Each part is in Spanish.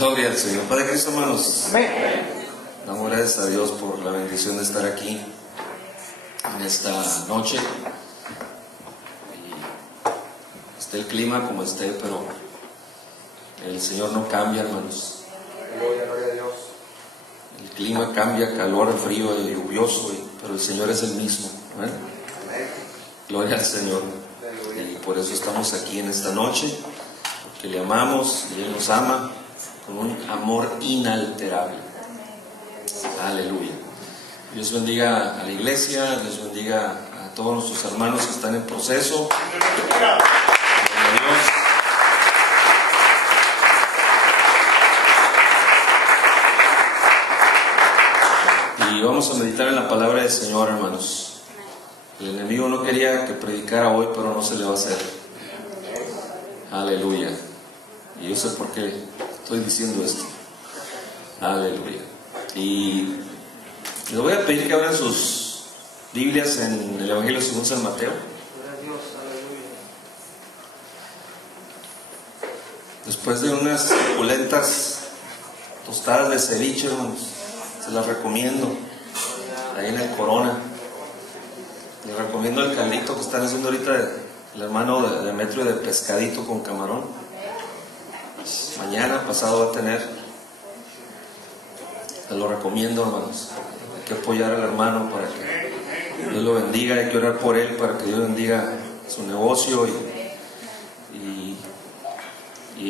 Gloria al Señor. Padre Cristo, hermanos. Amén. Damos gracias a Dios por la bendición de estar aquí en esta noche. Y esté el clima como esté, pero el Señor no cambia, hermanos. Gloria a Dios. El clima cambia, calor, frío, lluvioso, pero el Señor es el mismo. ¿Eh? Gloria al Señor. Y por eso estamos aquí en esta noche, porque le amamos y Él nos ama con un amor inalterable. Aleluya. Dios bendiga a la iglesia, Dios bendiga a todos nuestros hermanos que están en proceso. Gloria a Dios. Y vamos a meditar en la palabra del Señor, hermanos. El enemigo no quería que predicara hoy, pero no se le va a hacer. Aleluya. Y yo sé por qué estoy diciendo esto. Aleluya. Y les voy a pedir que abran sus Biblias en el Evangelio según San Mateo. Después de unas suculentas tostadas de ceviche, hermanos, se las recomiendo. Ahí en el Corona. Les recomiendo el caldito que están haciendo ahorita el hermano de Demetrio, de pescadito con camarón. Mañana, pasado va a tener. Se lo recomiendo, hermanos. Hay que apoyar al hermano para que Dios lo bendiga. Hay que orar por él para que Dios bendiga su negocio y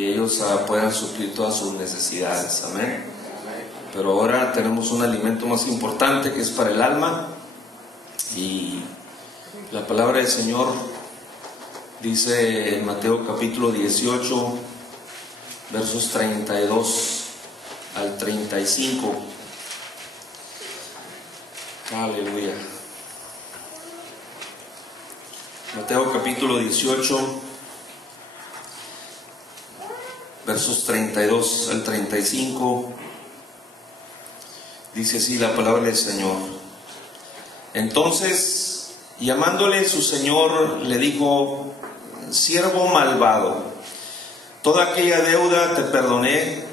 ellos puedan suplir todas sus necesidades. Amén. Pero ahora tenemos un alimento más importante que es para el alma. Y la palabra del Señor dice en Mateo capítulo 18, versos 32 al 35. Aleluya. Mateo capítulo 18, versos 32 al 35. Dice así la palabra del Señor. Entonces, llamándole su señor, le dijo: siervo malvado, toda aquella deuda te perdoné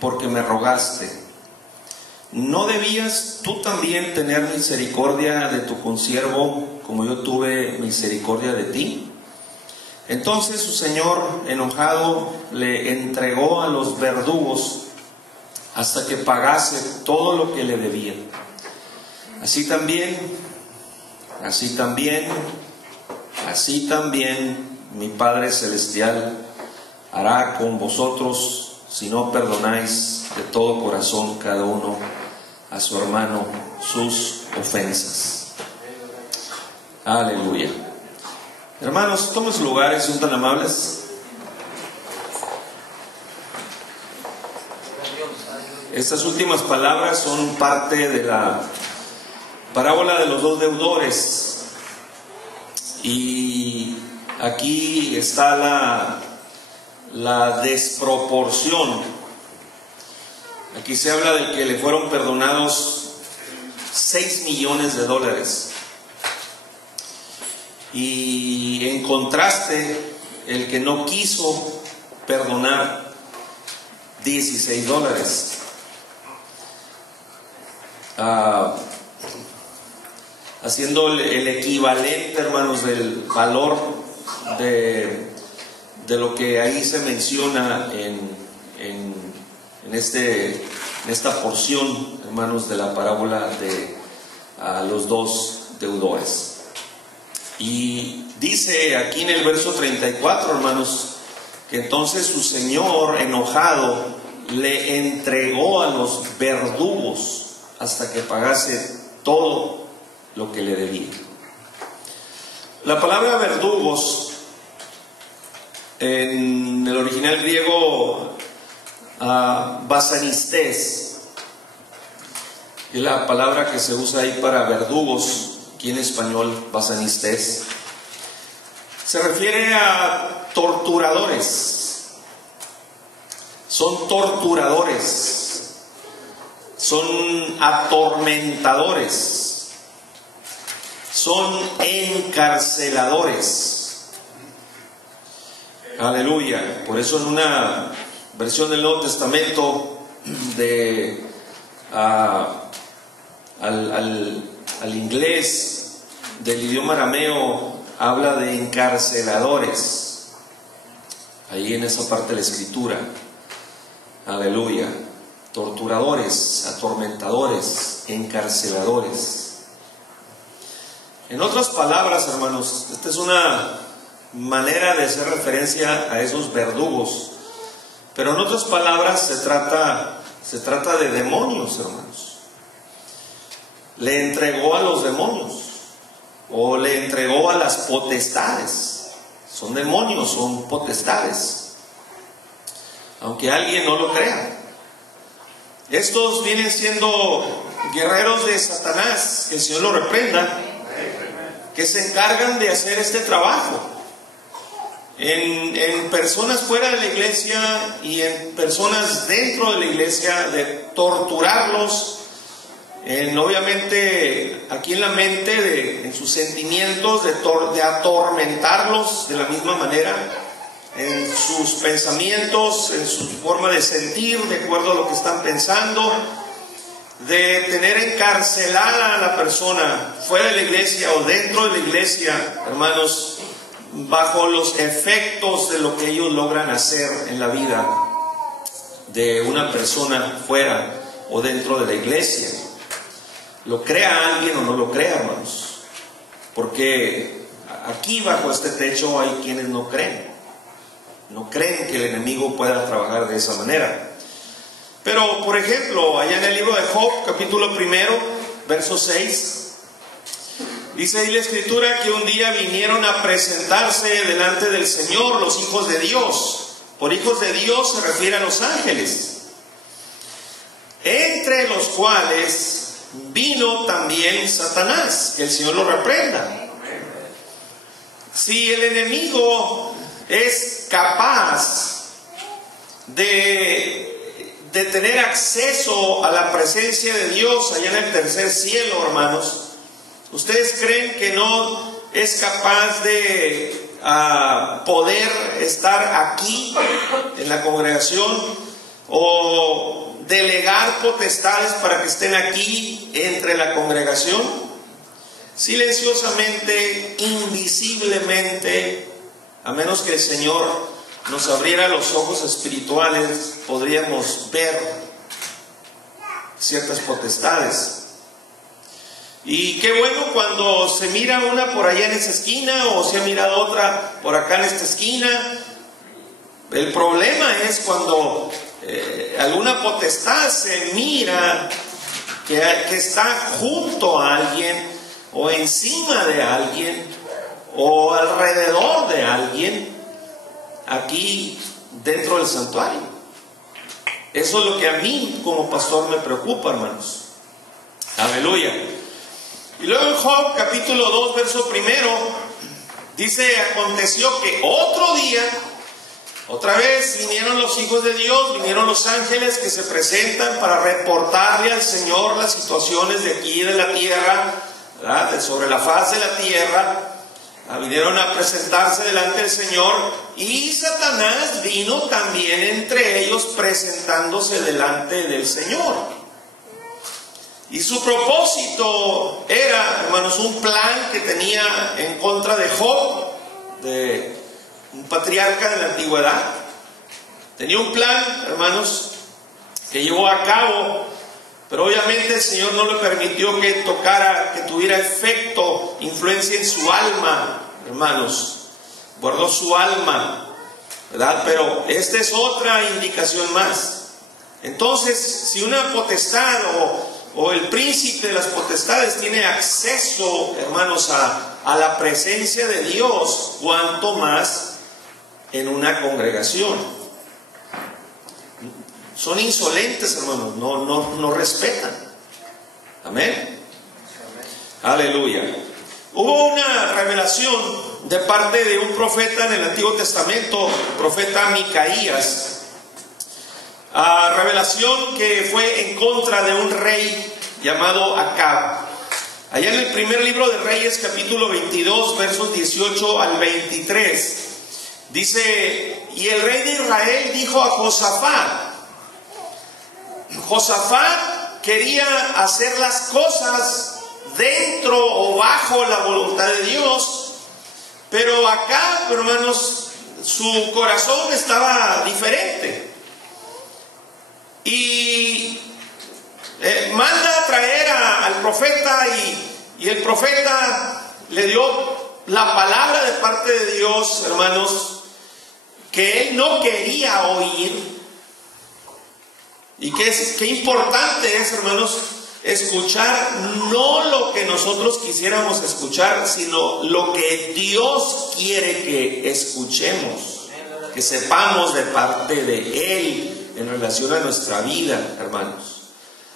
porque me rogaste. ¿No debías tú también tener misericordia de tu consiervo como yo tuve misericordia de ti? Entonces su señor, enojado, le entregó a los verdugos hasta que pagase todo lo que le debía. Así también mi Padre Celestial hará con vosotros si no perdonáis de todo corazón cada uno a su hermano sus ofensas. Aleluya. Hermanos, tomen sus lugares, son tan amables. Estas últimas palabras son parte de la parábola de los dos deudores. Y aquí está la desproporción. Aquí se habla del que le fueron perdonados $6 millones. Y en contraste, el que no quiso perdonar $16. Haciendo el equivalente, hermanos, del valor de lo que ahí se menciona en esta porción, hermanos, de la parábola de los dos deudores. Y dice aquí en el verso 34, hermanos, que entonces su señor, enojado, le entregó a los verdugos hasta que pagase todo lo que le debía. La palabra verdugos en el original griego, basanistes, es la palabra que se usa ahí para verdugos. Aquí en español, basanistes, se refiere a torturadores. Son torturadores, son atormentadores, son encarceladores. Aleluya. Por eso en una versión del Nuevo Testamento al inglés del idioma arameo, habla de encarceladores. Ahí en esa parte de la escritura, aleluya, torturadores, atormentadores, encarceladores. En otras palabras, hermanos, esta es una manera de hacer referencia a esos verdugos, pero en otras palabras se trata de demonios, hermanos. Le entregó a los demonios, o le entregó a las potestades. Son demonios, son potestades, aunque alguien no lo crea. Estos vienen siendo guerreros de Satanás, que el Señor lo reprenda, que se encargan de hacer este trabajo en personas fuera de la iglesia y en personas dentro de la iglesia, de torturarlos, obviamente aquí en la mente, en sus sentimientos, de atormentarlos de la misma manera, en sus pensamientos, en su forma de sentir, de acuerdo a lo que están pensando, de tener encarcelada a la persona fuera de la iglesia o dentro de la iglesia, hermanos, bajo los efectos de lo que ellos logran hacer en la vida de una persona fuera o dentro de la iglesia. Lo crea alguien o no lo crea, hermanos, porque aquí bajo este techo hay quienes no creen que el enemigo pueda trabajar de esa manera. Pero, por ejemplo, allá en el libro de Job, capítulo 1, verso 6, dice ahí la escritura que un día vinieron a presentarse delante del Señor los hijos de Dios. Por hijos de Dios se refiere a los ángeles, entre los cuales vino también Satanás, que el Señor lo reprenda. Si el enemigo es capaz de tener acceso a la presencia de Dios allá en el tercer cielo, hermanos, ¿ustedes creen que no es capaz de poder estar aquí en la congregación o delegar potestades para que estén aquí entre la congregación? Silenciosamente, invisiblemente, a menos que el Señor nos abriera los ojos espirituales, podríamos ver ciertas potestades. Y qué bueno cuando se mira una por allá en esa esquina, o se ha mirado otra por acá en esta esquina. El problema es cuando alguna potestad se mira que está junto a alguien, o encima de alguien, o alrededor de alguien, aquí dentro del santuario. Eso es lo que a mí como pastor me preocupa, hermanos. Aleluya. Y luego en Job capítulo 2 verso 1 dice: aconteció que otro día, otra vez vinieron los hijos de Dios, vinieron los ángeles que se presentan para reportarle al Señor las situaciones de aquí de la tierra, ¿verdad? De sobre la faz de la tierra. Vinieron a presentarse delante del Señor, y Satanás vino también entre ellos presentándose delante del Señor. Y su propósito era, hermanos, un plan que tenía en contra de Job, de un patriarca de la antigüedad. Tenía un plan, hermanos, que llevó a cabo, pero obviamente el Señor no le permitió que tuviera efecto, influencia en su alma, hermanos. Guardó su alma, ¿verdad? Pero esta es otra indicación más. Entonces, si una potestad o el príncipe de las potestades tiene acceso, hermanos, a la presencia de Dios, cuanto más en una congregación. Son insolentes, hermanos, no respetan. Amén. Aleluya. Hubo una revelación de parte de un profeta en el Antiguo Testamento, profeta Micaías. Revelación que fue en contra de un rey llamado Acab. Allá en el primer libro de Reyes, capítulo 22, versos 18 al 23, Dice, y el rey de Israel dijo a Josafat. Josafat quería hacer las cosas dentro o bajo la voluntad de Dios, pero acá, hermanos, su corazón estaba diferente. Y manda a traer al profeta, y el profeta le dio la palabra de parte de Dios, hermanos, que él no quería oír. Y qué importante es, hermanos, escuchar no lo que nosotros quisiéramos escuchar, sino lo que Dios quiere que escuchemos, que sepamos de parte de Él en relación a nuestra vida, hermanos.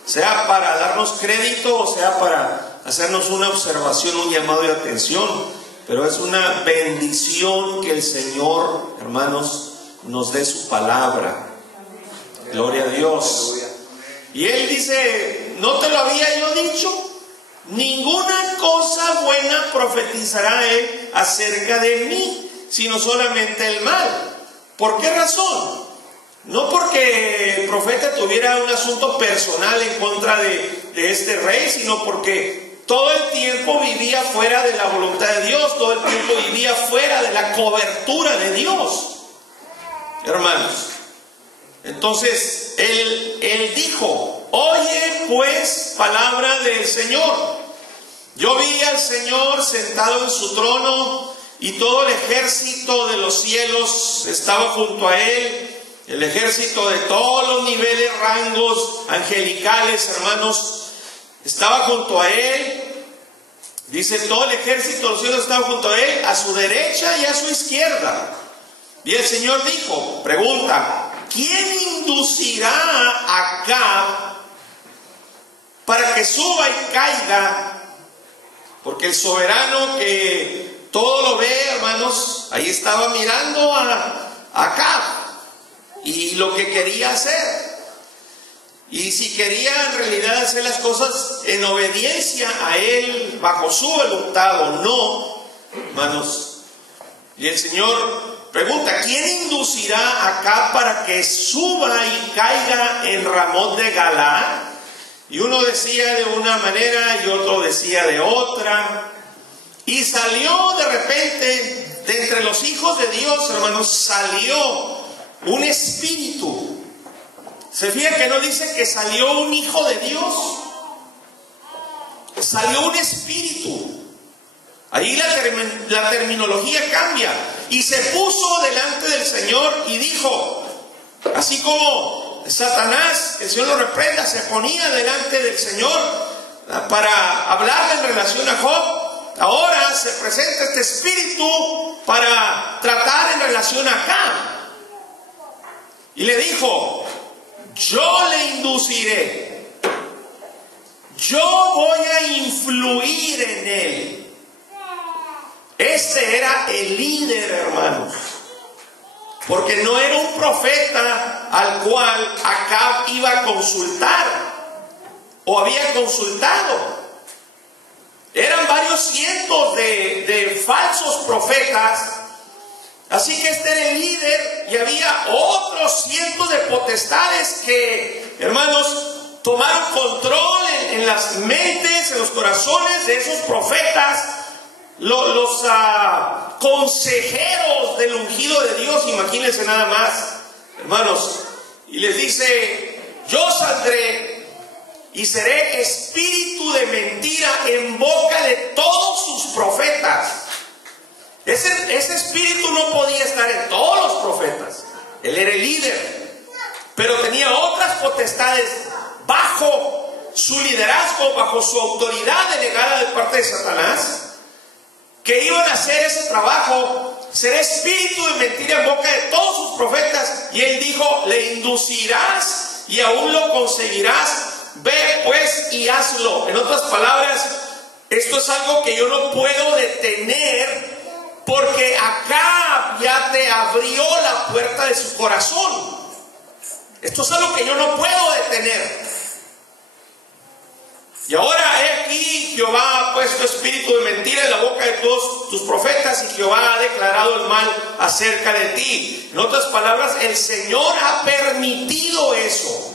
Sea para darnos crédito o sea para hacernos una observación, un llamado de atención, pero es una bendición que el Señor, hermanos, nos dé su palabra. Gloria a Dios. Y Él dice, ¿no te lo había yo dicho? Ninguna cosa buena profetizará Él acerca de mí, sino solamente el mal. ¿Por qué razón? No porque el profeta tuviera un asunto personal en contra de este rey, sino porque todo el tiempo vivía fuera de la voluntad de Dios, todo el tiempo vivía fuera de la cobertura de Dios, hermanos. Entonces él dijo, oye pues palabra del Señor. Yo vi al Señor sentado en su trono, y todo el ejército de los cielos estaba junto a Él. El ejército de todos los niveles, rangos angelicales, hermanos, estaba junto a Él. Dice, todo el ejército de los cielos estaba junto a Él, a su derecha y a su izquierda. Y el Señor dijo, pregunta, ¿quién inducirá a Acab para que suba y caiga? Porque el soberano que todo lo ve, hermanos, ahí estaba mirando a Acab y lo que quería hacer. Y si quería en realidad hacer las cosas en obediencia a él, bajo su voluntad o no, hermanos. Y el Señor pregunta, ¿quién inducirá acá para que suba y caiga en Ramot de Galaad? Y uno decía de una manera y otro decía de otra. Y salió de repente, de entre los hijos de Dios, hermanos, salió un espíritu. ¿Se fija que no dice que salió un hijo de Dios? Salió un espíritu. Ahí la terminología cambia. Y se puso delante del Señor y dijo, así como Satanás, el Señor lo reprenda, se ponía delante del Señor para hablarle en relación a Job, ahora se presenta este espíritu para tratar en relación a Acab. Y le dijo, yo le induciré, yo voy a influir en él. Este era el líder, hermanos, porque no era un profeta al cual Acab iba a consultar o había consultado. Eran varios cientos de falsos profetas. Así que este era el líder y había otros cientos de potestades que, hermanos, tomaron control en las mentes, en los corazones de esos profetas, los consejeros del ungido de Dios. Imagínense nada más, hermanos, y les dice, yo saldré y seré espíritu de mentira en boca de todos sus profetas. Ese espíritu no podía estar en todos los profetas. Él era el líder, pero tenía otras potestades bajo su liderazgo, bajo su autoridad delegada de parte de Satanás, que iban a hacer ese trabajo. Será espíritu de mentira en boca de todos sus profetas. Y él dijo, le inducirás y aún lo conseguirás. Ve pues y hazlo. En otras palabras, esto es algo que yo no puedo detener, porque Acab ya te abrió la puerta de su corazón. Esto es algo que yo no puedo detener. Y ahora he aquí, Jehová ha puesto espíritu de mentira en la boca de todos tus profetas, y Jehová ha declarado el mal acerca de ti. En otras palabras, el Señor ha permitido eso.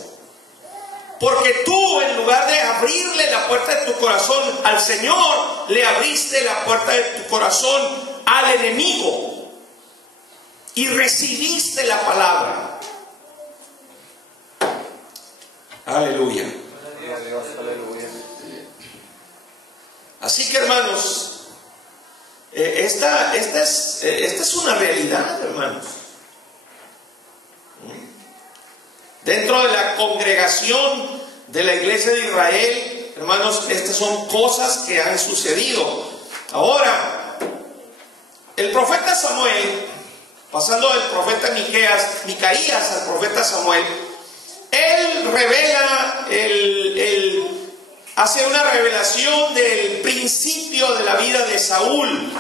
Porque tú, en lugar de abrirle la puerta de tu corazón al Señor, le abriste la puerta de tu corazón al enemigo. Y recibiste la palabra. Aleluya. Así que, hermanos, esta es una realidad, hermanos. Dentro de la congregación de la iglesia de Israel, hermanos, estas son cosas que han sucedido. Ahora, el profeta Samuel, pasando del profeta Micaías al profeta Samuel, él revela, hace una revelación del principio de la vida de Saúl.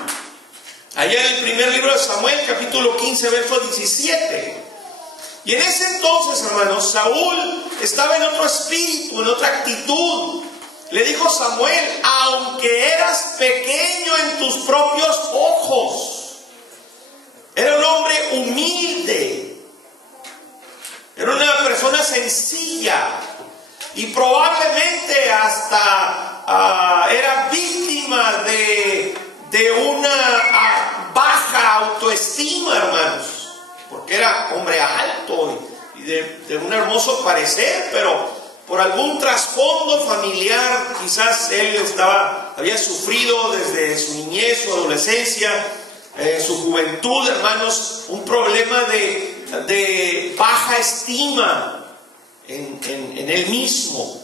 Allá en el primer libro de Samuel, capítulo 15, verso 17. Y en ese entonces, hermanos, Saúl estaba en otro espíritu, en otra actitud. Le dijo Samuel: aunque eras pequeño en tus propios ojos, era un hombre humilde, era una persona sencilla, y probablemente hasta era víctima de una baja autoestima, hermanos, porque era hombre alto y de un hermoso parecer, pero por algún trasfondo familiar, quizás él había sufrido desde su niñez, su adolescencia, su juventud, hermanos, un problema de baja estima en él mismo.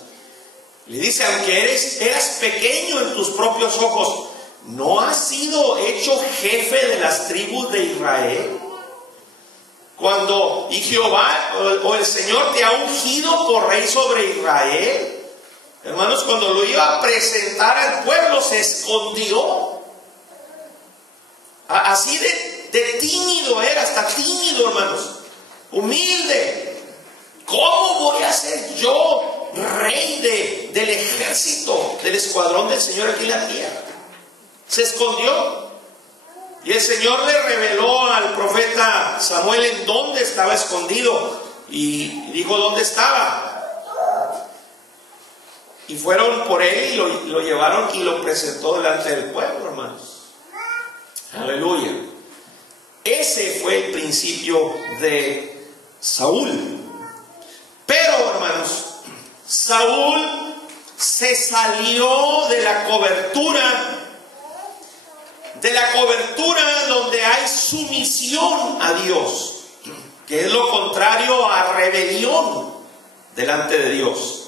Le dice: aunque eras pequeño en tus propios ojos, ¿no has sido hecho jefe de las tribus de Israel? Y Jehová o el Señor te ha ungido por rey sobre Israel. Hermanos, cuando lo iba a presentar al pueblo, se escondió. Así de tímido era, hasta tímido, hermanos. Humilde. ¿Cómo voy a ser yo rey del ejército, del escuadrón del Señor aquí en la tierra? Se escondió. Y el Señor le reveló al profeta Samuel en dónde estaba escondido. Y dijo dónde estaba. Y fueron por él y lo llevaron y lo presentó delante del pueblo, hermanos. Aleluya. Ese fue el principio de Saúl. Pero, hermanos, Saúl se salió de la cobertura donde hay sumisión a Dios, que es lo contrario a rebelión delante de Dios.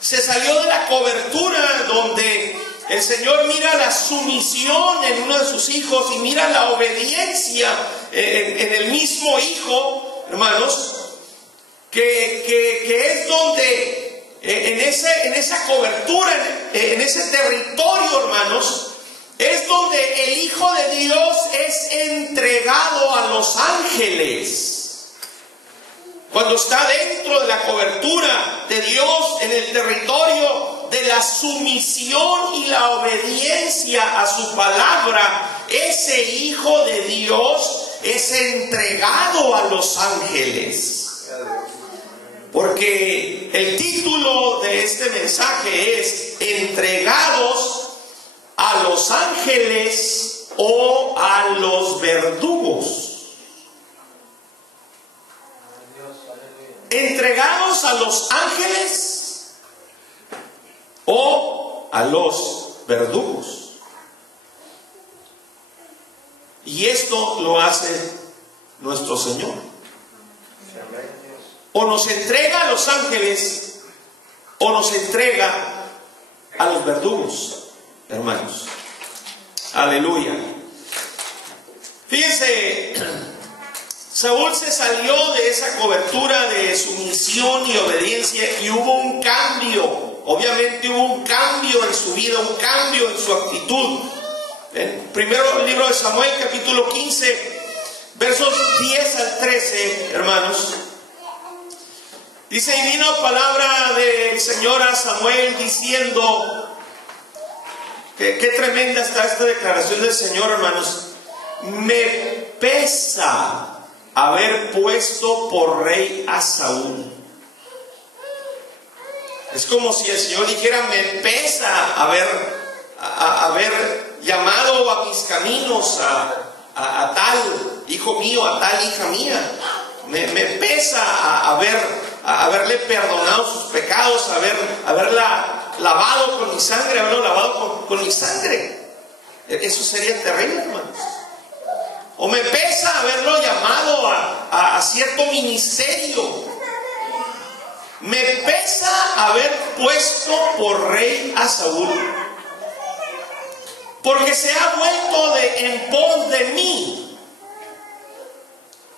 Se salió de la cobertura donde el Señor mira la sumisión en uno de sus hijos y mira la obediencia en el mismo hijo, hermanos, que es donde en esa cobertura, en ese territorio, hermanos, es donde el Hijo de Dios es entregado a los ángeles. Cuando está dentro de la cobertura de Dios, en el territorio de la sumisión y la obediencia a su palabra, ese Hijo de Dios es entregado a los ángeles. Porque el título de este mensaje es: entregados a los ángeles o a los verdugos. Entregados a los ángeles o a los verdugos. Y esto lo hace nuestro Señor. O nos entrega a los ángeles o nos entrega a los verdugos, hermanos. Aleluya. Fíjense, Saúl se salió de esa cobertura de sumisión y obediencia y hubo un cambio. Obviamente hubo un cambio en su vida, un cambio en su actitud. Primero el libro de Samuel, capítulo 15, versos 10 al 13, hermanos. Dice, y vino palabra del Señor a Samuel diciendo, qué tremenda está esta declaración del Señor, hermanos. Me pesa haber puesto por rey a Saúl. Es como si el Señor dijera, me pesa haber llamado a mis caminos a tal hijo mío, a tal hija mía. Me pesa haberle perdonado sus pecados, haberla lavado con mi sangre, haberlo lavado con mi sangre. Eso sería terrible, hermanos. O me pesa haberlo llamado a cierto ministerio. Me pesa haber puesto por rey a Saúl, porque se ha vuelto en pos de mí.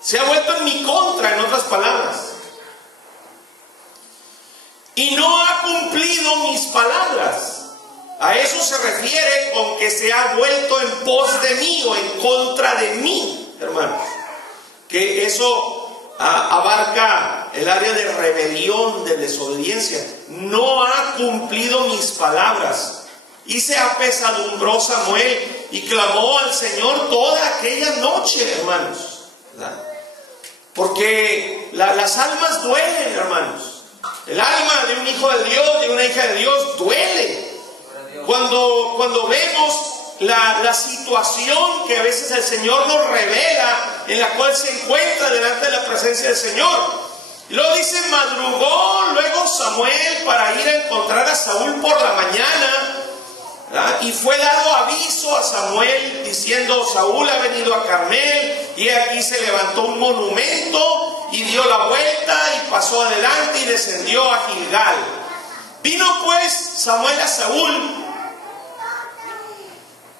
Se ha vuelto en mi contra, en otras palabras. Y no ha cumplido mis palabras. A eso se refiere con que se ha vuelto en pos de mí o en contra de mí, hermanos. Que eso abarca el área de rebelión, de desobediencia. No ha cumplido mis palabras. Y se apesadumbró Samuel y clamó al Señor toda aquella noche, hermanos, ¿verdad? Porque las almas duelen, hermanos. El alma de un hijo de Dios, de una hija de Dios, duele. Cuando vemos la situación que a veces el Señor nos revela, en la cual se encuentra delante de la presencia del Señor. Y luego dice, madrugó luego Samuel para ir a encontrar a Saúl por la mañana, ¿verdad? Y fue dado aviso a Samuel diciendo, Saúl ha venido a Carmel, y aquí se levantó un monumento y dio la vuelta y pasó adelante y descendió a Gilgal. Vino pues Samuel a Saúl.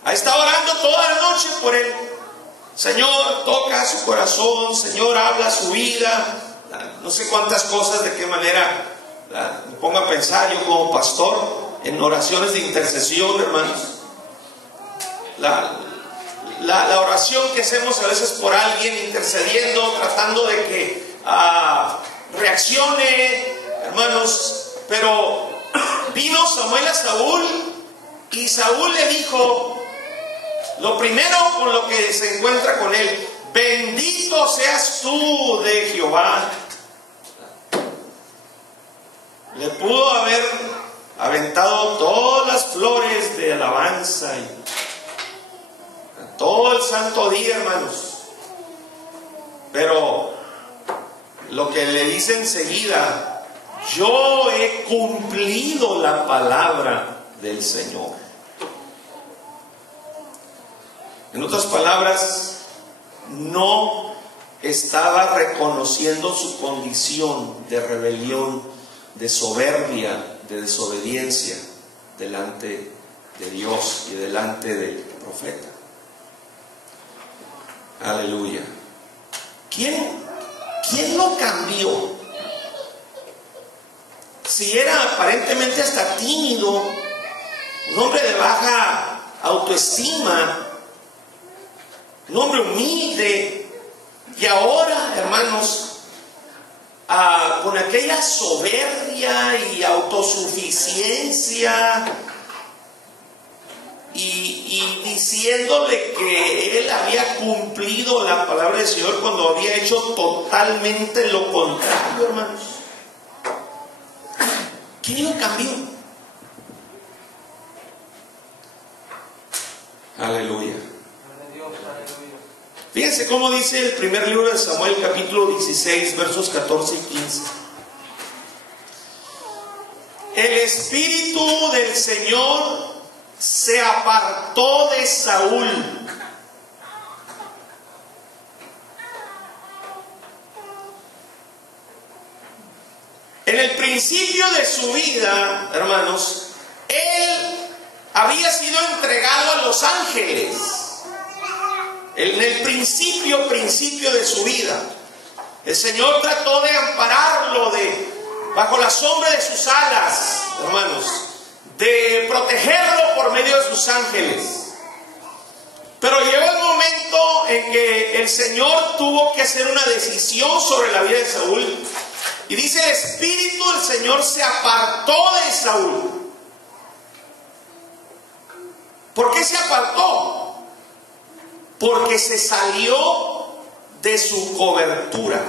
Ha estado orando toda la noche por él. Señor, toca su corazón. Señor, habla su vida. No sé cuántas cosas, de qué manera me pongo a pensar yo como pastor en oraciones de intercesión, hermanos. La oración que hacemos a veces por alguien, intercediendo, tratando de que reaccione, hermanos. Pero vino Samuel a Saúl y Saúl le dijo, lo primero con lo que se encuentra con él, bendito seas tú de Jehová. Le pudo haber aventado todas las flores de alabanza y todo el santo día, hermanos. Pero lo que le dice enseguida, yo he cumplido la palabra del Señor. En otras palabras, no estaba reconociendo su condición de rebelión, de soberbia, de desobediencia delante de Dios y delante del profeta. Aleluya. ¿Quién lo cambió? Si era aparentemente hasta tímido, un hombre de baja autoestima, un hombre humilde, y ahora, hermanos, con aquella soberbia y autosuficiencia y diciéndole que él había cumplido la palabra del Señor cuando había hecho totalmente lo contrario, hermanos. ¿Quién lo cambió? Aleluya. Fíjense cómo dice el primer libro de Samuel, capítulo 16, versos 14 y 15. El espíritu del Señor se apartó de Saúl. En el principio de su vida, hermanos, él había sido entregado a los ángeles. En el principio de su vida, el Señor trató de ampararlo bajo la sombra de sus alas, hermanos, de protegerlo por medio de sus ángeles. Pero llegó el momento en que el Señor tuvo que hacer una decisión sobre la vida de Saúl, Y dice: el Espíritu del Señor se apartó de Saúl. ¿Por qué se apartó? Porque se salió de su cobertura,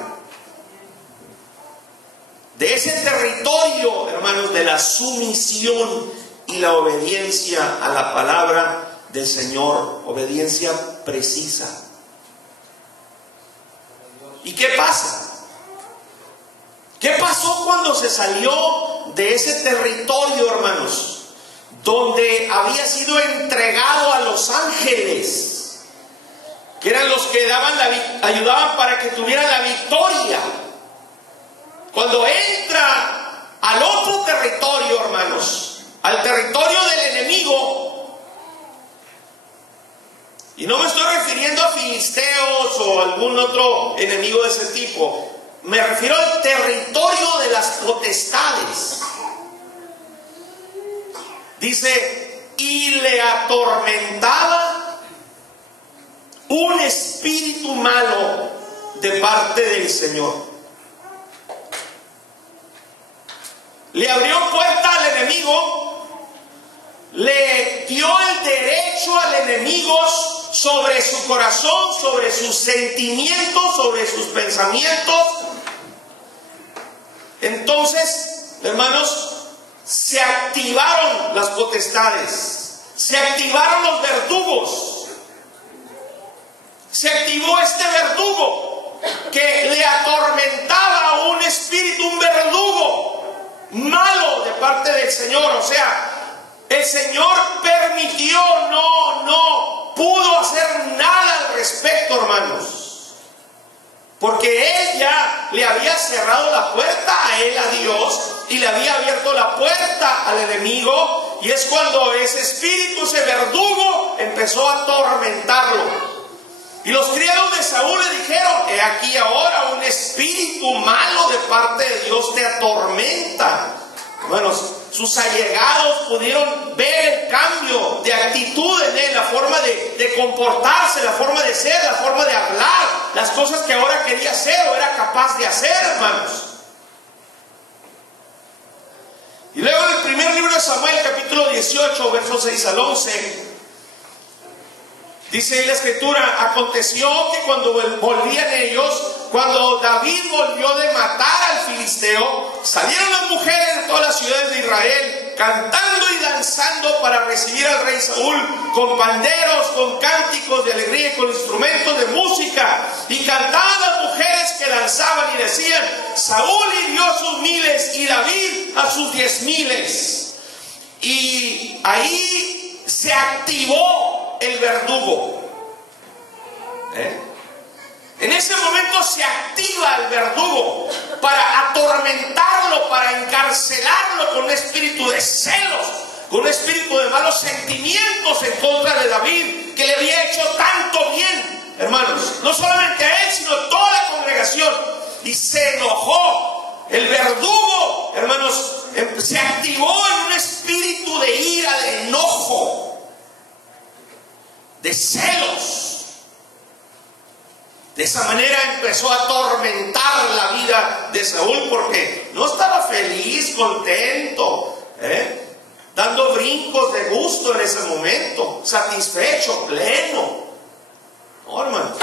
de ese territorio, hermanos, de la sumisión y la obediencia a la palabra del Señor, obediencia precisa. ¿Y qué pasa? ¿Qué pasó cuando se salió de ese territorio, hermanos, donde había sido entregado a los ángeles, que eran los que ayudaban para que tuvieran la victoria? Cuando entra al otro territorio, hermanos, al territorio del enemigo, y no me estoy refiriendo a filisteos o algún otro enemigo de ese tipo, me refiero al territorio de las potestades. Dice: y le atormentaba un espíritu malo de parte del Señor. Le abrió puerta al enemigo, le dio el derecho al enemigo sobre su corazón, sobre sus sentimientos, sobre sus pensamientos. Entonces, hermanos, se activaron las potestades, se activaron los verdugos, se activó este verdugo que le atormentaba a un espíritu, un verdugo malo de parte del Señor. O sea, el Señor permitió, no pudo hacer nada al respecto, hermanos, porque Él ya le había cerrado la puerta a él, a Dios, y le había abierto la puerta al enemigo. Y es cuando ese espíritu, ese verdugo, empezó a atormentarlo. Y los criados de Saúl le dijeron: he aquí ahora un espíritu malo de parte de Dios te atormenta. Bueno, sus allegados pudieron ver el cambio de actitud en él, la forma de comportarse, la forma de ser, la forma de hablar, las cosas que ahora quería hacer o era capaz de hacer, hermanos. Y luego en el primer libro de Samuel, capítulo 18, versos 6 al 11, dice ahí la escritura: aconteció que cuando volvían ellos, cuando David volvió de matar al filisteo, salieron las mujeres de todas las ciudades de Israel, cantando y danzando para recibir al rey Saúl, con panderos, con cánticos de alegría y con instrumentos de música. Y cantaban las mujeres que danzaban y decían: Saúl hirió a sus miles y David a sus 10,000. Y ahí se activó el verdugo. En ese momento se activa el verdugo para atormentarlo, para encarcelarlo con un espíritu de celos, con un espíritu de malos sentimientos en contra de David, que le había hecho tanto bien, hermanos, no solamente a él, sino a toda la congregación. Y se enojó. El verdugo, hermanos, se activó en un espíritu de ira, de enojo, de celos. De esa manera empezó a atormentar la vida de Saúl, porque no estaba feliz, contento, dando brincos de gusto en ese momento, satisfecho, pleno. No, hermano.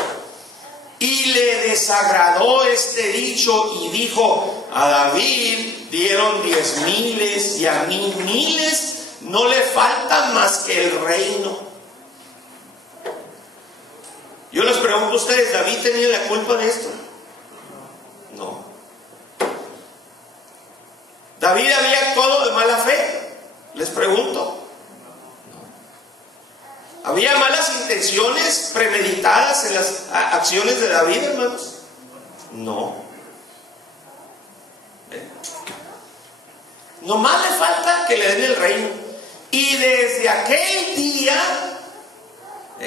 Y le desagradó este dicho y dijo: a David dieron 10,000 y a mí 1,000, no le falta más que el reino. Yo les pregunto a ustedes: ¿David tenía la culpa de esto? No. ¿David había actuado de mala fe? Les pregunto. No. ¿Había malas intenciones premeditadas en las acciones de David, hermanos? No. Nomás le falta que le den el reino. Y desde aquel día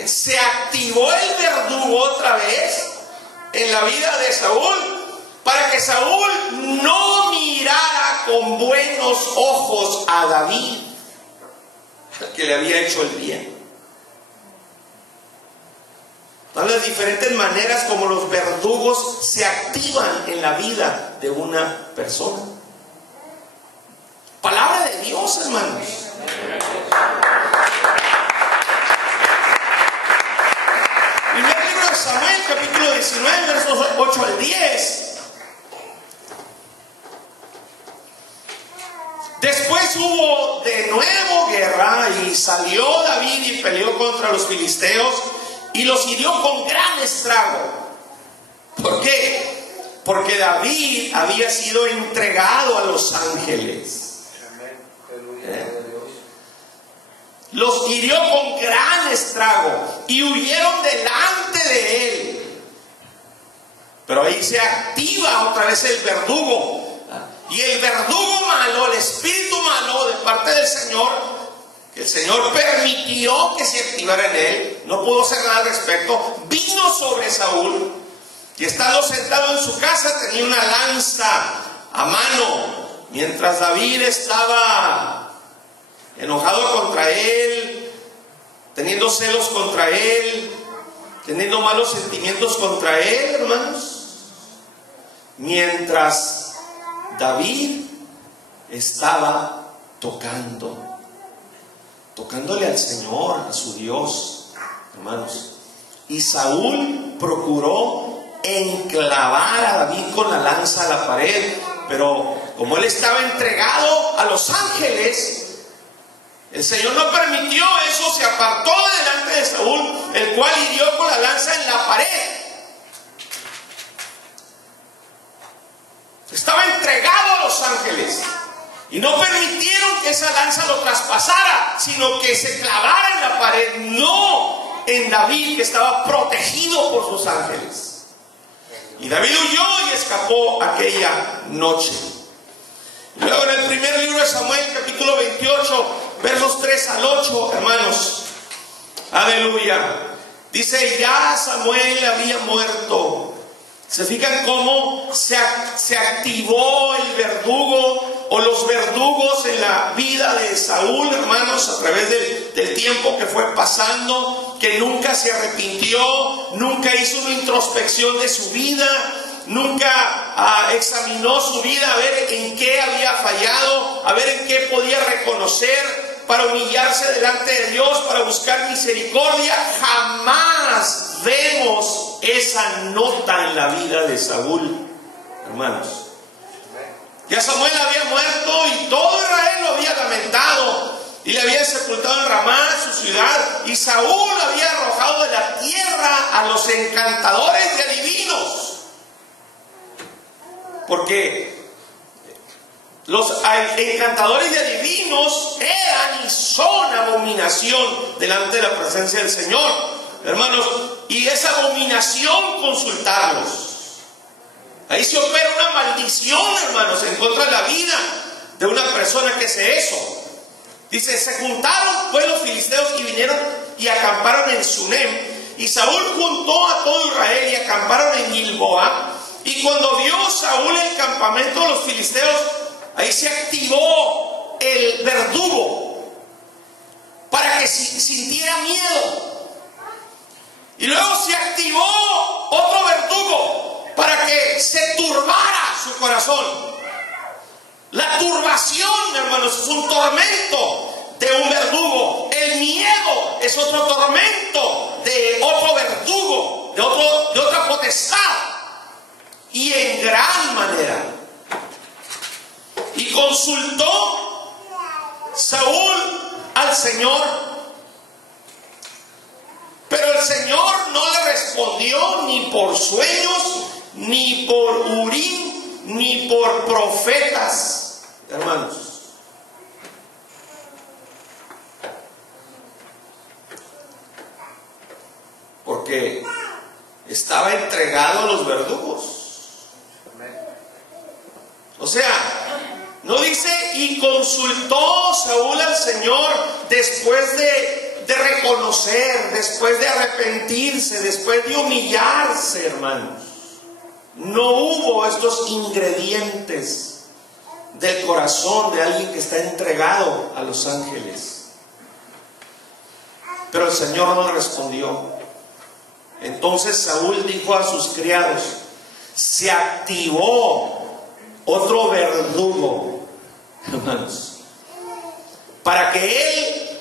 se activó el verdugo otra vez en la vida de Saúl, para que Saúl no mirara con buenos ojos a David, que le había hecho el bien. Las diferentes maneras como los verdugos se activan en la vida de una persona. Palabra de Dios, hermanos. Primer libro de Samuel, capítulo 19, versos 8 al 10. Después hubo de nuevo guerra y salió David y peleó contra los filisteos y los hirió con gran estrago. ¿Por qué? Porque David había sido entregado a los ángeles. Los hirió con gran estrago y huyeron delante de él. Pero ahí se activa otra vez el verdugo. Y el verdugo malo, el espíritu malo de parte del Señor, que el Señor permitió que se activara en él, no pudo hacer nada al respecto, vino sobre Saúl y estando sentado en su casa tenía una lanza a mano, mientras David estaba enojado contra él, teniendo celos contra él, teniendo malos sentimientos contra él, hermanos. Mientras David estaba tocándole al Señor, a su Dios, hermanos. Y Saúl procuró enclavar a David con la lanza a la pared, pero como él estaba entregado a los ángeles, el Señor no permitió eso, se apartó delante de Saúl, el cual hirió con la lanza en la pared. Estaba entregado a los ángeles y no permitieron que esa lanza lo traspasara, sino que se clavara en la pared, no en David, que estaba protegido por sus ángeles. Y David huyó y escapó aquella noche. Luego en el primer libro de Samuel, capítulo 28, versos 3 al 8, hermanos, aleluya, dice: ya Samuel había muerto. ¿Se fijan cómo se activó el verdugo o los verdugos en la vida de Saúl, hermanos, a través del tiempo que fue pasando? Que nunca se arrepintió, nunca hizo una introspección de su vida, nunca examinó su vida a ver en qué había fallado, a ver en qué podía reconocer para humillarse delante de Dios, para buscar misericordia. Jamás vemos esa nota en la vida de Saúl, hermanos. Ya Samuel había muerto y todo Israel lo había lamentado y le había sepultado en Ramá, su ciudad, y Saúl había arrojado de la tierra a los encantadores y adivinos, porque los encantadores y adivinos eran y son abominación delante de la presencia del Señor, hermanos, y es abominación consultarlos. Ahí se opera una maldición, hermanos, en contra de la vida de una persona que hace eso. Dice: se juntaron pues los filisteos y vinieron y acamparon en Sunem, y Saúl juntó a todo Israel y acamparon en Gilboa. Y cuando vio Saúl el campamento de los filisteos, ahí se activó el verdugo para que sintiera miedo. Y luego se activó otro verdugo para que se turbara su corazón. La turbación, hermanos, es un tormento de un verdugo. El miedo es otro tormento de otro verdugo, de otra potestad. Y en gran manera. Y consultó Saúl al Señor, pero el Señor no le respondió ni por sueños, ni por Urim, ni por profetas, hermanos. Porque estaba entregado a los verdugos. O sea, no dice: y consultó Saúl al Señor después de reconocer, después de arrepentirse, después de humillarse, hermanos. No hubo estos ingredientes del corazón de alguien que está entregado a los ángeles. Pero el Señor no le respondió. Entonces Saúl dijo a sus criados: se activó otro verdugo, hermanos, para que él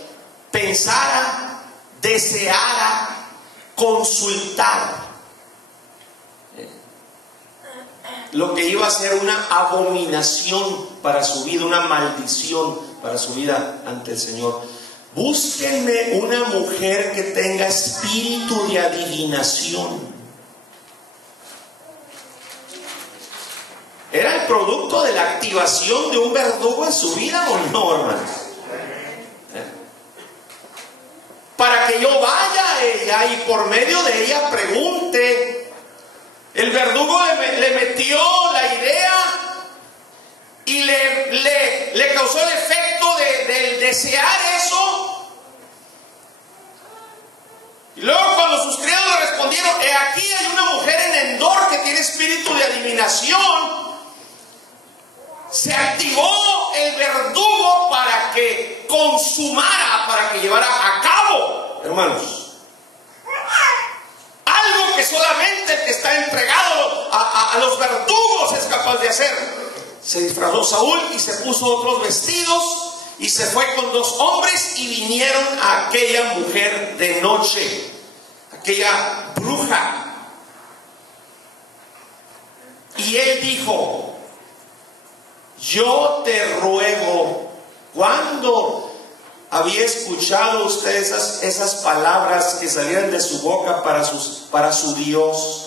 pensara, deseara, consultar lo que iba a ser una abominación para su vida, una maldición para su vida ante el Señor. Búsquenme una mujer que tenga espíritu de adivinación. ¿Era el producto de la activación de un verdugo en su vida o no, hermanos? Para que yo vaya a ella y por medio de ella pregunte. El verdugo le metió la idea y le causó el efecto de desear eso. Y luego cuando sus criados le respondieron: he aquí hay una mujer en Endor que tiene espíritu de adivinación, se activó el verdugo para que consumara, para que llevara a cabo, hermanos, algo que solamente el que está entregado a los verdugos es capaz de hacer. Se disfrazó Saúl y se puso otros vestidos y se fue con 2 hombres y vinieron a aquella mujer de noche, aquella bruja. Y él dijo: yo te ruego. ¿Cuándo había escuchado usted esas palabras que salían de su boca para su Dios?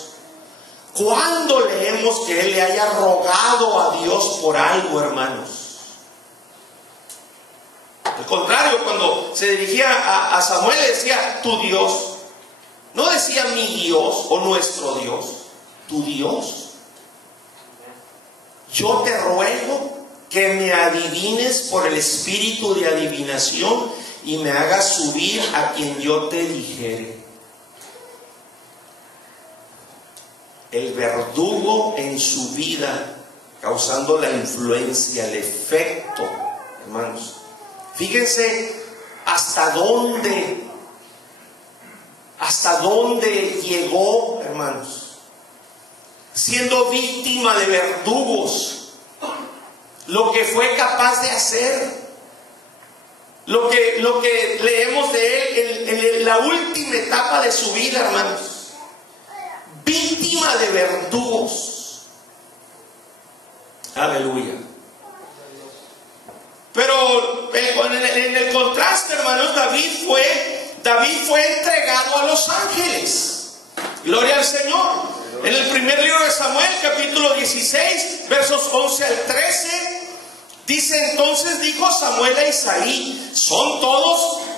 ¿Cuándo leemos que él le haya rogado a Dios por algo, hermanos? Al contrario, cuando se dirigía a Samuel le decía: tu Dios. No decía mi Dios o nuestro Dios, tu Dios. Yo te ruego que me adivines por el espíritu de adivinación y me hagas subir a quien yo te dijere. El verdugo en su vida, causando la influencia, el efecto, hermanos. Fíjense hasta dónde llegó, hermanos, siendo víctima de verdugos. Lo que fue capaz de hacer, lo que leemos de él en la última etapa de su vida, hermanos. Víctima de verdugos. Aleluya. Pero en el contraste, hermanos, David fue entregado a los ángeles. Gloria al Señor. En el primer libro de Samuel, capítulo 16, versos 11 al 13, dice: entonces dijo Samuel a Isaí: ¿son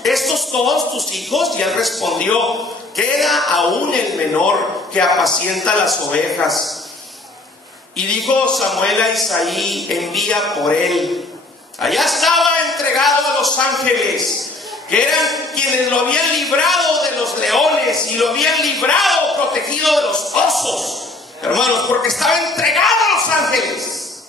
estos todos tus hijos? Y él respondió: queda aún el menor que apacienta las ovejas. Y dijo Samuel a Isaí: envía por él. Allá estaba entregado a los ángeles, que eran quienes lo habían librado de los leones y lo habían librado, protegido de los osos, hermanos, porque estaba entregado a los ángeles.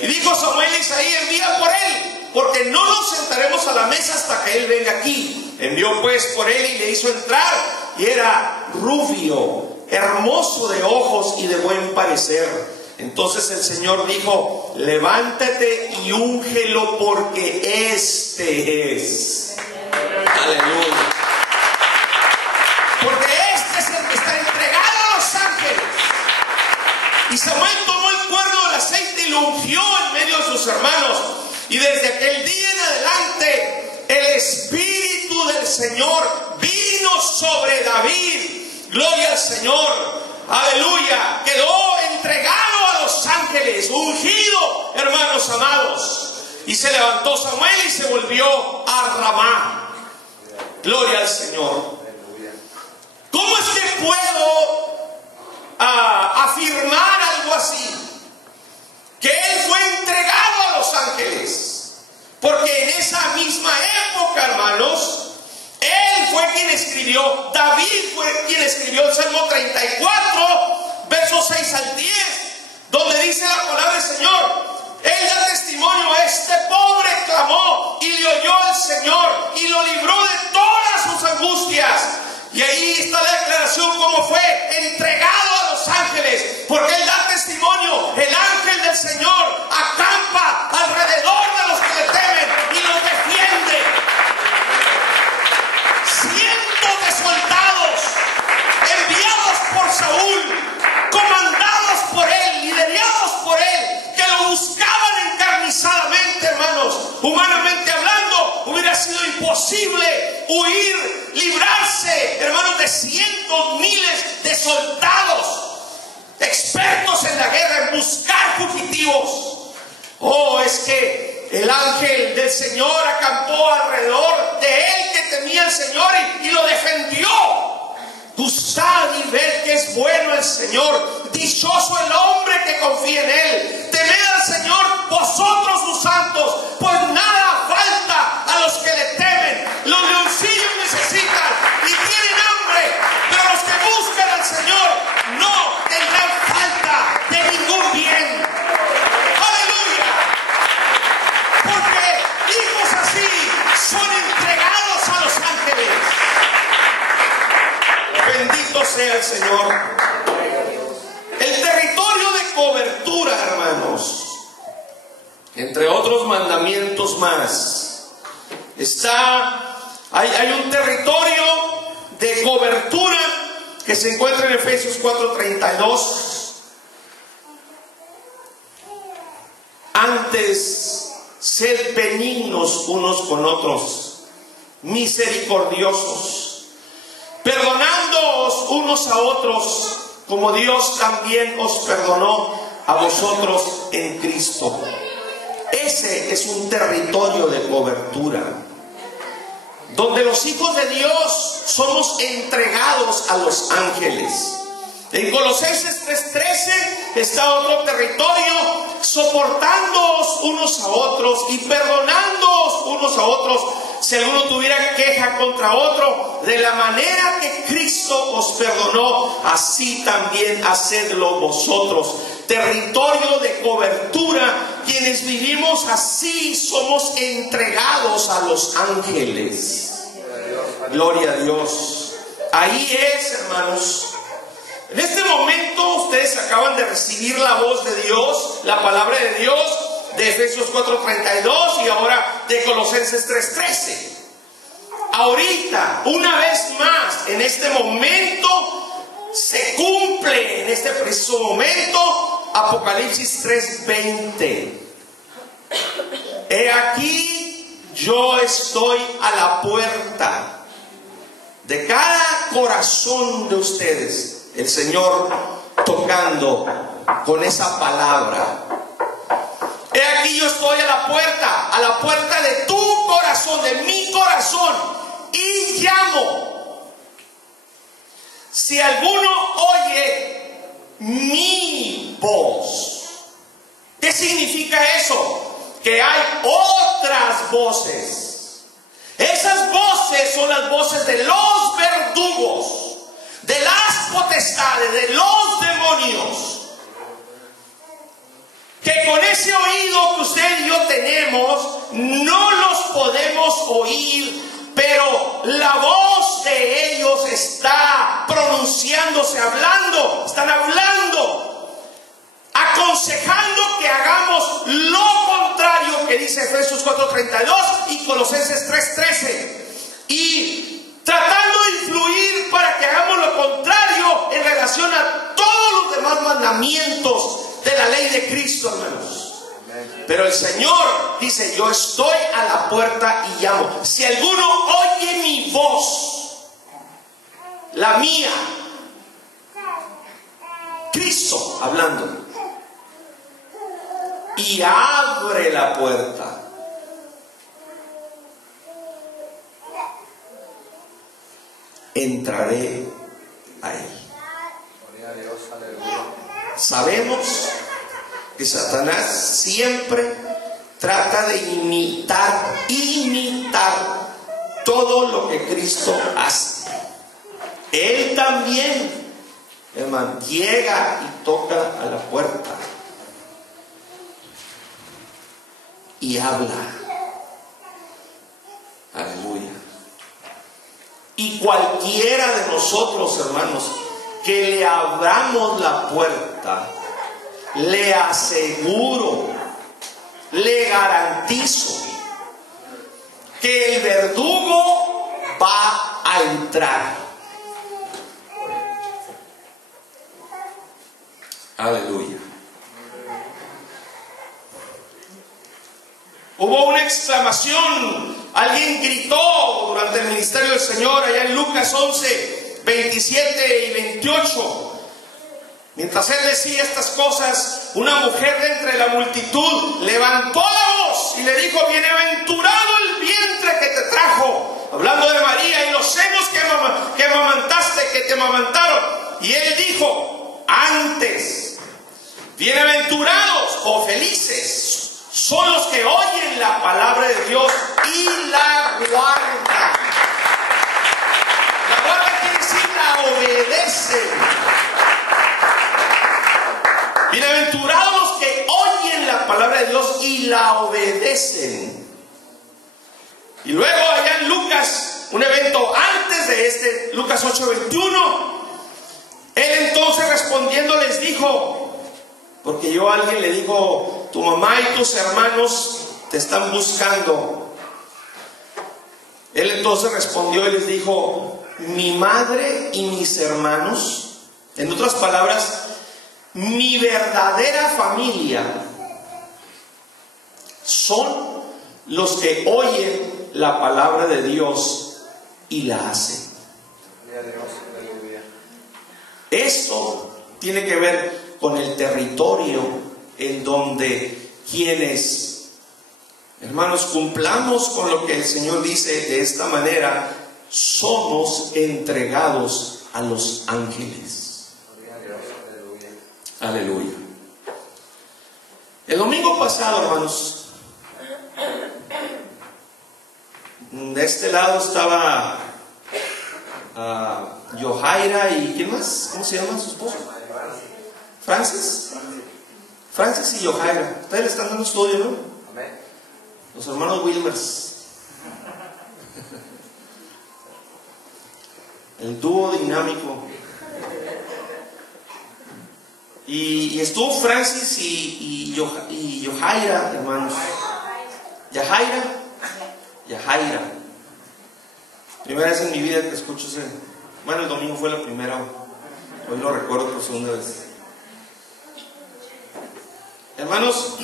Y dijo Samuel a Isaí: envía por él, porque no nos sentaremos a la mesa hasta que él venga aquí. Envió pues por él y le hizo entrar, y era rubio, hermoso de ojos y de buen parecer. Entonces el Señor dijo: levántate y úngelo, porque este es. Aleluya. Porque este es el que está entregado a los ángeles. Y Samuel tomó el cuerno del aceite y lo ungió en medio de sus hermanos. Y desde aquel día en adelante el Espíritu del Señor vino sobre David. Gloria al Señor. Aleluya. Quedó entregado a los ángeles, ungido, hermanos amados. Y se levantó Samuel y se volvió a Ramá. Gloria al Señor. ¿Cómo es que puedo afirmar algo así? Que él fue entregado a los ángeles. Porque en esa misma época, hermanos, él fue quien escribió, David fue quien escribió el Salmo 34, versos 6 al 10, donde dice la palabra del Señor: él da testimonio: este pobre clamó y le oyó el Señor y lo libró de todas sus angustias. Y ahí 300 miles de soldados expertos en la guerra, en buscar fugitivos. Oh, es que el ángel del Señor acampó alrededor de él que temía al Señor y lo defendió. Gustad y ved que es bueno el Señor. Dichoso el hombre que confía en él. Temed al Señor vosotros sus santos, pues nada falta a los que le temen. Los leoncillos necesitan y tienen hambre, pero los que buscan al Señor no tendrán falta de ningún bien. ¡Aleluya! Porque hijos así son entregados a los ángeles. Bendito sea el Señor. El territorio de cobertura, hermanos, entre otros mandamientos más, hay un territorio de cobertura que se encuentra en Efesios 4:32. Antes, sed benignos unos con otros, misericordiosos, perdonándoos unos a otros, como Dios también os perdonó a vosotros en Cristo. Ese es un territorio de cobertura, donde los hijos de Dios somos entregados a los ángeles. En Colosenses 3:13 está otro territorio, soportándoos unos a otros y perdonándoos unos a otros, si alguno tuviera queja contra otro, de la manera que Cristo os perdonó, así también hacedlo vosotros. Territorio de cobertura, quienes vivimos así somos entregados a los ángeles. Gloria a Dios. Ahí es, hermanos. En este momento ustedes acaban de recibir la voz de Dios, la palabra de Dios, de Efesios 4:32 y ahora de Colosenses 3:13. Ahorita, una vez más, en este momento, se cumple, en este preciso momento, Apocalipsis 3:20. He aquí, yo estoy a la puerta de cada corazón de ustedes. El Señor tocando con esa palabra. He aquí yo estoy a la puerta de tu corazón, de mi corazón, y llamo. Si alguno oye mi voz. ¿Qué significa eso? Que hay otras voces. Esas voces son las voces de los verdugos, de las potestades, de los demonios, que con ese oído que usted y yo tenemos no los podemos oír, pero la voz de ellos está pronunciándose, están hablando, aconsejando que hagamos lo contrario que dice Efesios 4:32 y Colosenses 3:13, y tratando de influir para que hagamos lo contrario en relación a todos los demás mandamientos de la ley de Cristo, hermanos. Pero el Señor dice: yo estoy a la puerta y llamo. Si alguno oye mi voz, la mía, Cristo hablando, y abre la puerta, entraré a él. Sabemos que Satanás siempre trata de imitar todo lo que Cristo hace. Él también, hermano, llega y toca a la puerta y habla. Aleluya. Y cualquiera de nosotros, hermanos, que le abramos la puerta, le aseguro, le garantizo que el verdugo va a entrar. Aleluya. Hubo una exclamación, alguien gritó durante el ministerio del Señor allá en Lucas 11:28. 27 y 28. Mientras él decía estas cosas, una mujer de entre la multitud levantó la voz y le dijo: bienaventurado el vientre que te trajo, hablando de María, y los senos que amamantaste, que te amamantaron. Y él dijo: antes, bienaventurados o felices son los que oyen la palabra de Dios y la guardan. La guardan quiere decir la obedecen. Bienaventurados los que oyen la palabra de Dios y la obedecen. Y luego allá en Lucas, un evento antes de este, Lucas 8:21, él entonces respondiendo les dijo, porque alguien le dijo: tu mamá y tus hermanos te están buscando. Él entonces respondió y les dijo: mi madre y mis hermanos, en otras palabras, mi verdadera familia, son los que oyen la palabra de Dios y la hacen. Esto tiene que ver con el territorio en donde quienes, hermanos, cumplamos con lo que el Señor dice de esta manera, somos entregados a los ángeles. Aleluya. El domingo pasado, hermanos, de este lado estaba Yohaira y ¿quién más? ¿Cómo se llama su esposo? Francis y Yohaira. Ustedes le están dando estudio, ¿no? Los hermanos Wilmers. El dúo dinámico. Y estuvo Francis y Yohaira, hermanos. Yahaira. Primera vez en mi vida que escucho ese. Bueno, el domingo fue la primera. Hoy lo recuerdo por segunda vez. Hermanos,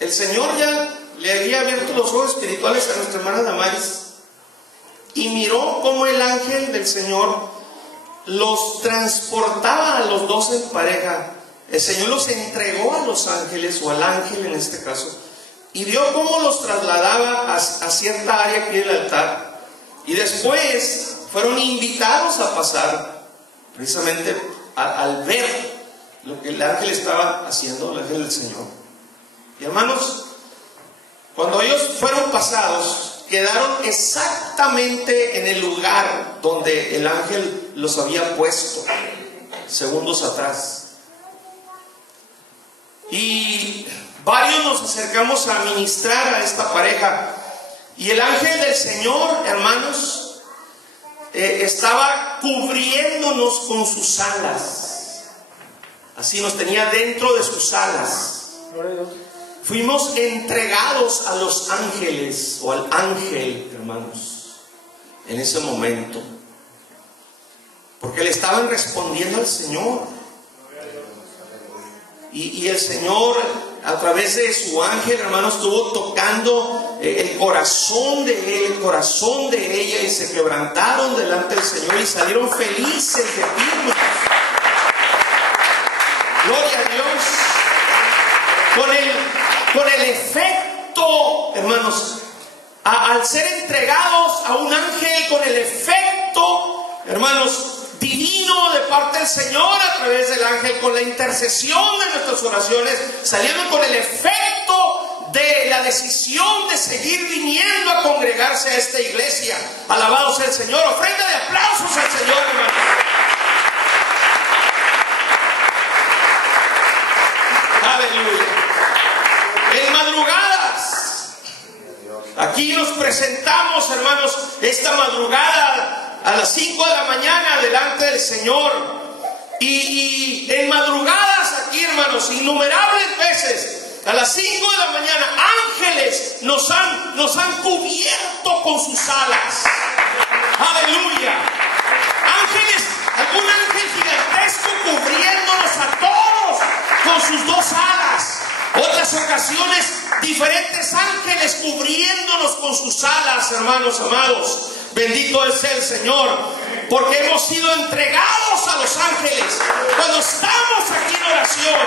el Señor ya le había abierto los ojos espirituales a nuestra hermana Damaris y miró cómo el ángel del Señor los transportaba a los dos en pareja. El Señor los entregó a los ángeles, o al ángel en este caso, y vio cómo los trasladaba a cierta área aquí del altar. Y después fueron invitados a pasar, precisamente al ver lo que el ángel estaba haciendo, el ángel del Señor. Y hermanos, cuando ellos fueron pasados, quedaron exactamente en el lugar donde el ángel los había puesto segundos atrás. Y varios nos acercamos a ministrar a esta pareja, y el ángel del Señor, hermanos, estaba cubriéndonos con sus alas. Así nos tenía dentro de sus alas. Fuimos entregados a los ángeles, o al ángel, hermanos, en ese momento, porque le estaban respondiendo al Señor. Y el Señor, a través de su ángel, hermanos, estuvo tocando el corazón de él, el corazón de ella, y se quebrantaron delante del Señor y salieron felices de firmes. Gloria a Dios. Con el efecto, hermanos, al ser entregados a un ángel, con el efecto, hermanos, divino de parte del Señor a través del ángel, con la intercesión de nuestras oraciones, saliendo con el efecto de la decisión de seguir viniendo a congregarse a esta iglesia. Alabado sea el Señor. Ofrenda de aplausos al Señor, hermano. Aleluya. En madrugadas, aquí nos presentamos, hermanos, esta madrugada a las 5 de la mañana delante del Señor, y en madrugadas aquí, hermanos, innumerables veces a las 5 de la mañana ángeles nos han cubierto con sus alas. Aleluya. Ángeles, algún ángel gigantesco cubriéndonos a todos con sus dos alas. Otras ocasiones, diferentes ángeles cubriéndonos con sus alas, hermanos amados. Bendito es el Señor, porque hemos sido entregados a los ángeles. Cuando estamos aquí en oración,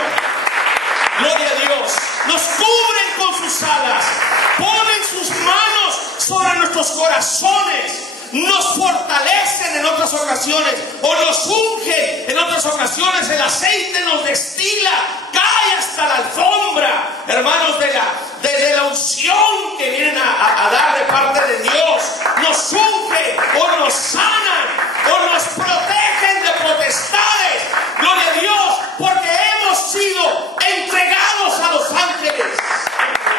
gloria a Dios, nos cubren con sus alas, ponen sus manos sobre nuestros corazones, nos fortalecen en otras ocasiones, o nos ungen en otras ocasiones. El aceite nos destila, cae hasta la alfombra, hermanos, de la unción que vienen a dar de parte de Dios. Nos unge o nos sanan o nos protegen de potestades, gloria a Dios, porque hemos sido entregados a los ángeles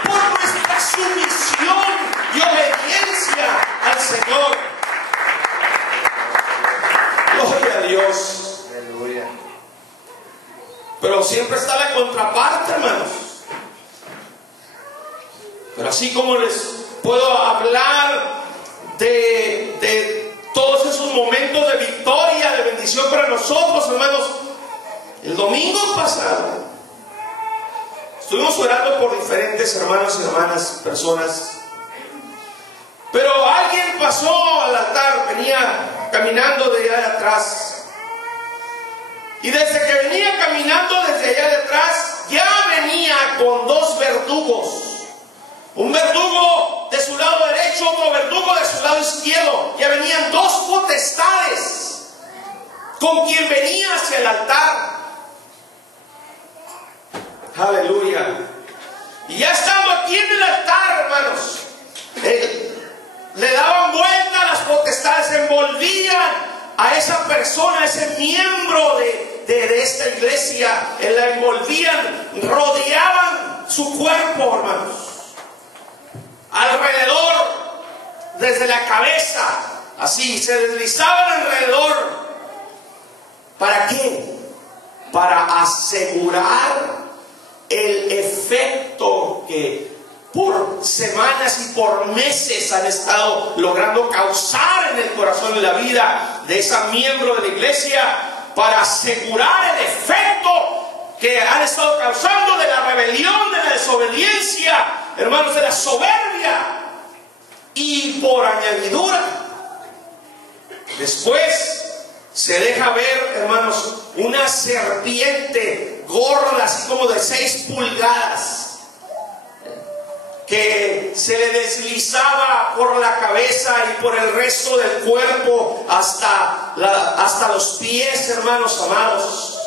por nuestra sumisión y obediencia al Señor. Gloria a Dios. Aleluya. Pero siempre está la contraparte, hermanos. Pero así como les puedo hablar de todos esos momentos de victoria, de bendición para nosotros, hermanos, el domingo pasado estuvimos orando por diferentes hermanos y hermanas, personas. Pero alguien pasó al altar, venía caminando de allá de atrás. Y desde que venía caminando desde allá de atrás, ya venía con dos verdugos. Un verdugo de su lado derecho, otro verdugo de su lado izquierdo. Ya venían dos potestades con quien venía hacia el altar. Aleluya. Y ya estando aquí en el altar, hermanos, le daban vuelta a las potestades, envolvían a esa persona, a ese miembro de esta iglesia, la envolvían, rodeaban su cuerpo, hermanos, alrededor, desde la cabeza, así, se deslizaban alrededor. ¿Para qué? Para asegurar el efecto que por semanas y por meses han estado logrando causar en el corazón y la vida de esa miembro de la iglesia, para asegurar el efecto que han estado causando de la rebelión, de la desobediencia, hermanos, de la soberbia. Y por añadidura, después se deja ver, hermanos, una serpiente gorda, así como de 6 pulgadas, que se le deslizaba por la cabeza y por el resto del cuerpo hasta los pies, hermanos amados.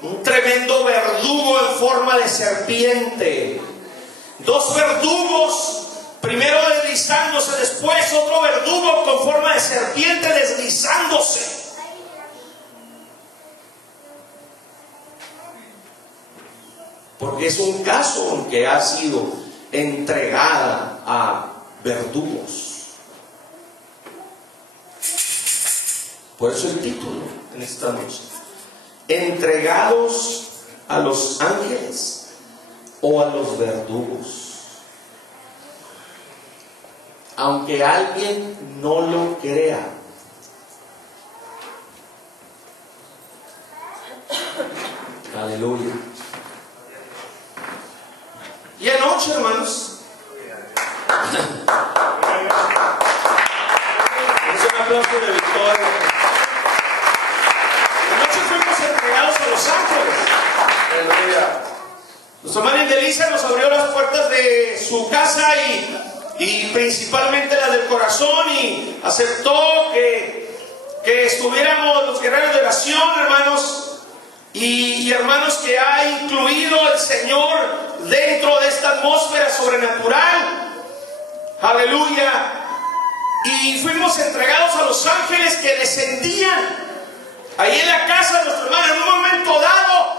Un tremendo verdugo en forma de serpiente. 2 verdugos, primero deslizándose, después otro verdugo con forma de serpiente deslizándose. Porque es un caso que ha sido entregada a verdugos. Por eso el título en esta noche: entregados a los ángeles o a los verdugos. Aunque alguien no lo crea, aleluya. Y anoche, hermanos, es un aplauso de victoria. Anoche fuimos entregados a los ángeles. Aleluya. Nuestra hermana Indelisa nos abrió las puertas de su casa y principalmente las del corazón, y aceptó que estuviéramos los guerreros de oración, hermanos. Y hermanos, que ha incluido el Señor dentro de esta atmósfera sobrenatural. Aleluya. Y fuimos entregados a los ángeles que descendían ahí en la casa de nuestro hermano. En un momento dado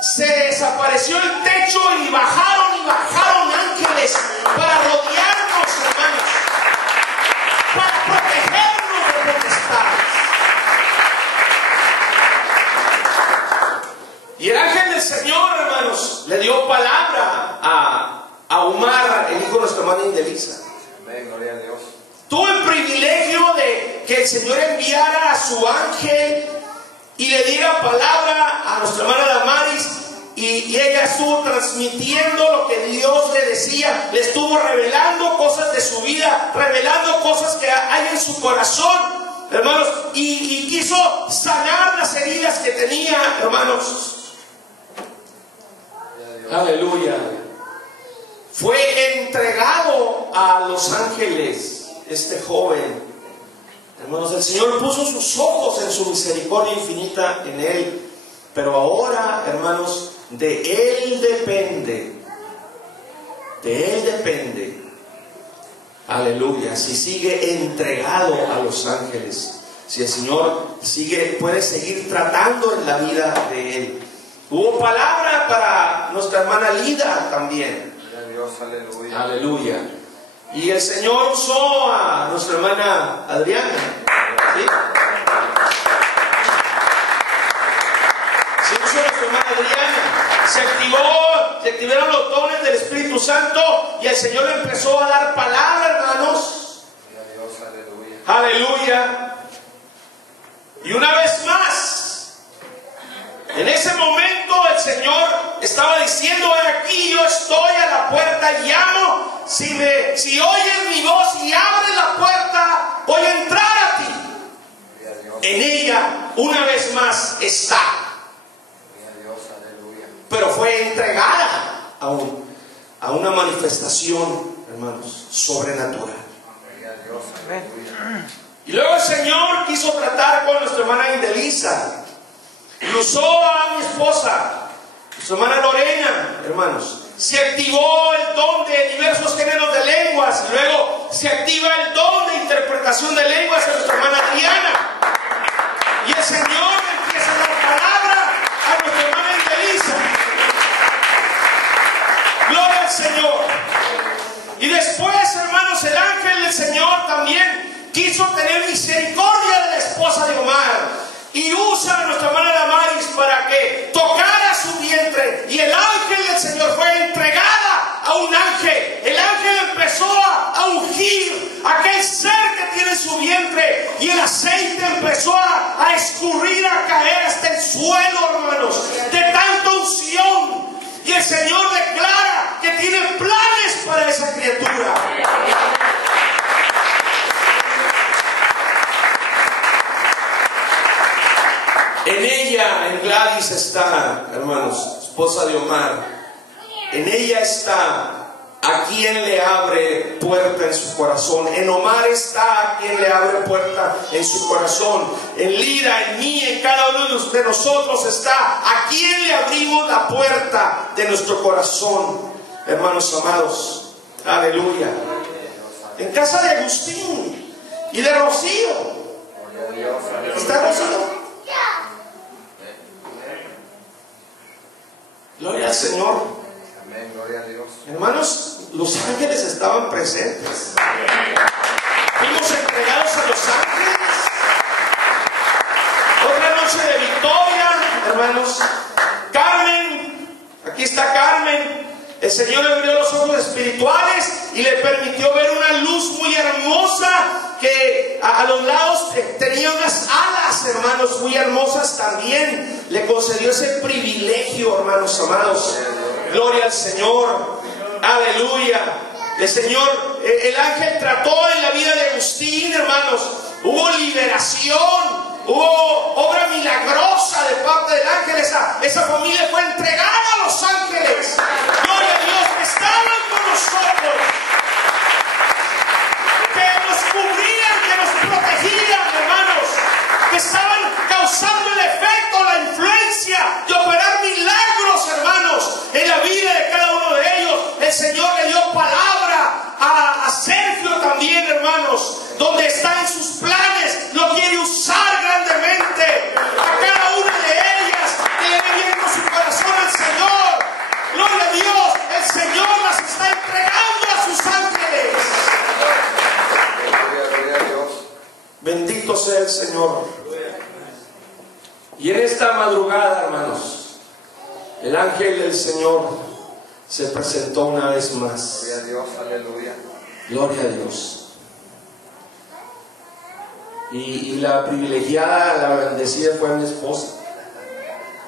se desapareció el techo y bajaron ángeles para rodearnos, hermanos, para protegernos de potestades. Y el ángel del Señor, hermanos, le dio palabra a Omar, el hijo de nuestra hermana Indelisa. Amén, gloria a Dios. Tuvo el privilegio de que el Señor enviara a su ángel y le diera palabra a nuestra hermana Damaris y ella estuvo transmitiendo lo que Dios le decía, le estuvo revelando cosas de su vida, revelando cosas que hay en su corazón, hermanos, y quiso sanar las heridas que tenía, hermanos. Aleluya. Fue entregado a los ángeles este joven. Hermanos, el Señor puso sus ojos en su misericordia infinita en él. Pero ahora, hermanos, de Él depende. De Él depende. Aleluya. Si sigue entregado a los ángeles. Si el Señor puede seguir tratando en la vida de Él. Hubo palabra para nuestra hermana Lida también. Dios, aleluya. Aleluya. Y el Señor usó a nuestra hermana Adriana. ¿Sí? Se usó a nuestra hermana Adriana. Se activaron los dones del Espíritu Santo y el Señor le empezó a dar palabra, hermanos. Dios, aleluya. Aleluya. Y una vez más, en ese momento el Señor estaba diciendo: aquí yo estoy a la puerta y llamo. Si oyes mi voz y abres la puerta, voy a entrar a ti. En ella una vez más está. Pero fue entregada a una manifestación, hermanos, sobrenatural. Y luego el Señor quiso tratar con nuestra hermana Indelisa. Y usó a mi esposa, su hermana Lorena, hermanos. Se activó el don de diversos géneros de lenguas. Y luego se activa el don de interpretación de lenguas en nuestra hermana Diana. Y el Señor empieza a dar palabra a nuestra hermana Indelisa. Gloria al Señor. Y después, hermanos, el ángel del Señor también quiso tener misericordia de la esposa de Omar. Y usa a nuestra hermana Damaris para que tocara su vientre. Y el ángel del Señor fue entregada a un ángel. El ángel empezó a ungir aquel ser que tiene en su vientre. Y el aceite empezó a escurrir, a caer hasta el suelo, hermanos. De tanta unción. Y el Señor declara que tiene planes para esa criatura. En ella, en Gladys está, hermanos, esposa de Omar. En ella está a quien le abre puerta en su corazón. En Omar está a quien le abre puerta en su corazón. En Lida, en mí, en cada uno de nosotros está a quien le abrimos la puerta de nuestro corazón. Hermanos amados, aleluya. En casa de Agustín y de Rocío. ¿Está Rocío? Gloria al Señor. Amén, gloria a Dios. Hermanos, los ángeles estaban presentes. Fuimos entregados a los ángeles. Otra noche de victoria, hermanos. Carmen, aquí está Carmen. El Señor le abrió los ojos espirituales y le permitió ver una luz muy hermosa que a los lados tenía unas alas, hermanos, muy hermosas también. Le concedió ese privilegio, hermanos amados. Gloria al Señor. Aleluya. El Señor, el ángel trató en la vida de Agustín, hermanos. Hubo liberación. Hubo obra milagrosa de parte del ángel. Esa familia fue entregada a los ángeles. Gloria a Dios, que estaban con nosotros, que nos cubrían, que nos protegían, hermanos, que estaban causando el efecto, la influencia de operar milagros, hermanos, en la vida de cada uno de ellos. El Señor le dio palabra a Sergio también, hermanos, donde está en sus planes, lo quiere usar grandemente. A cada una de ellas que le dé bien con su corazón al Señor. Gloria a Dios, el Señor las está entregando a sus ángeles. Gloria a Dios. Bendito sea el Señor. Y en esta madrugada, hermanos, el ángel del Señor se presentó una vez más. Gloria a Dios, aleluya. Gloria a Dios. Y la privilegiada, la bendecida fue mi esposa.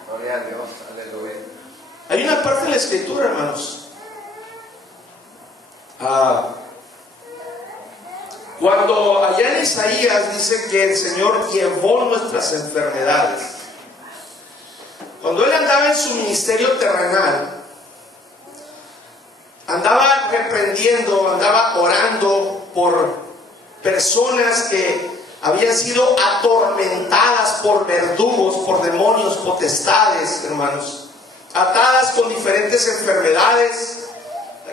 Gloria a Dios, aleluya. Hay una parte de la Escritura, hermanos, cuando allá en Isaías dice que el Señor llevó nuestras enfermedades. Cuando Él andaba en su ministerio terrenal, andaba reprendiendo, andaba orando por personas que habían sido atormentadas por verdugos, por demonios, potestades, hermanos, atadas con diferentes enfermedades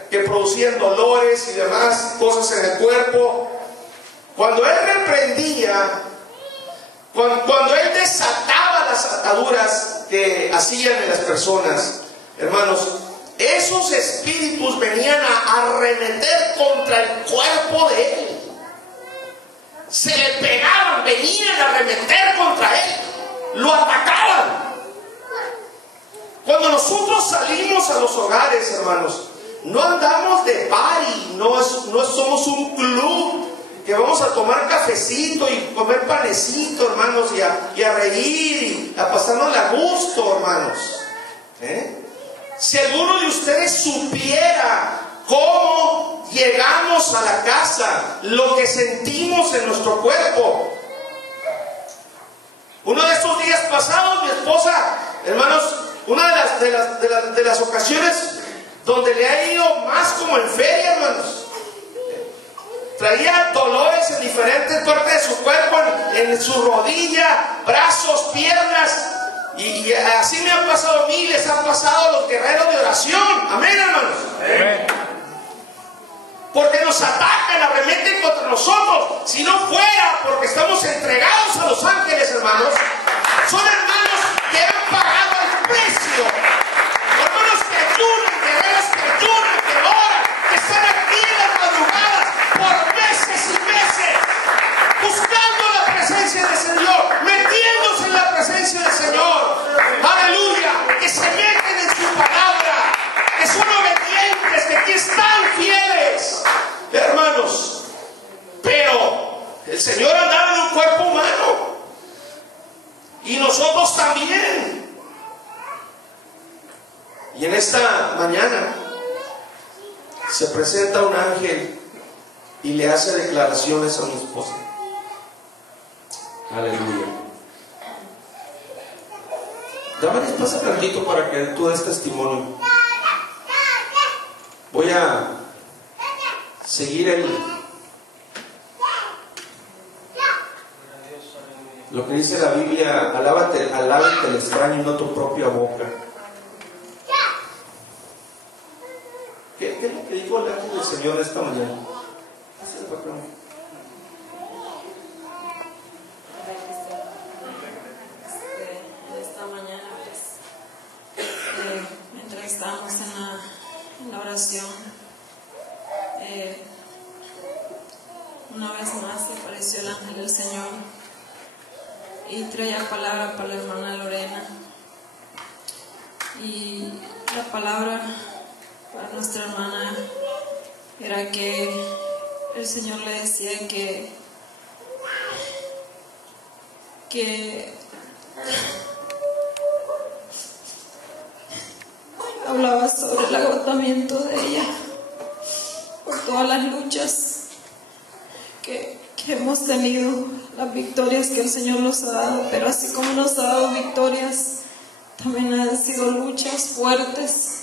que producían dolores y demás cosas en el cuerpo. Cuando Él reprendía, cuando Él desataba las ataduras que hacían en las personas, hermanos, esos espíritus venían a arremeter contra el cuerpo de Él. Se le pegaban, venían a arremeter contra Él, lo atacaban. Cuando nosotros salimos a los hogares, hermanos, no andamos de party, no somos un club que vamos a tomar cafecito y comer panecito, hermanos, y a reír y a pasarnos a gusto, hermanos. Si alguno de ustedes supiera cómo llegamos a la casa, lo que sentimos en nuestro cuerpo. Uno de estos días pasados, mi esposa, hermanos, una de las ocasiones donde le ha ido más como en feria, hermanos, traía dolores en diferentes partes de su cuerpo, en su rodilla, brazos, piernas, y así me han pasado a mí, les han pasado a los guerreros de oración. Amén, hermanos. Amén. Porque nos atacan, arremeten contra nosotros. Si no fuera porque estamos entregados a los ángeles, hermanos, son hermanos que han pagado el precio, hermanos que ayudan, guerreros que ayudan, que oran, que están aquí en las madrugadas por meses y meses, buscando la presencia del Señor, metiéndose en la presencia del Señor. Aleluya, que se meten en su palabra, que son obedientes, que aquí están fieles, hermanos. Pero el Señor andaba en un cuerpo humano y nosotros también. Y en esta mañana se presenta un ángel y le hace declaraciones a mi esposa. Aleluya. Dame despacio tantito para que tú des testimonio. Voy a seguir lo que dice la Biblia: alábate el extraño y no tu propia boca. ¿Qué es lo que dijo el ángel del Señor esta mañana? Esta mañana, mientras estábamos en la oración, una vez más apareció el ángel del Señor y traía palabra para la hermana Lorena. Y la palabra para nuestra hermana era que el Señor le decía que hablaba sobre el agotamiento de ella por todas las luchas que hemos tenido, las victorias que el Señor nos ha dado, pero así como nos ha dado victorias, también han sido luchas fuertes.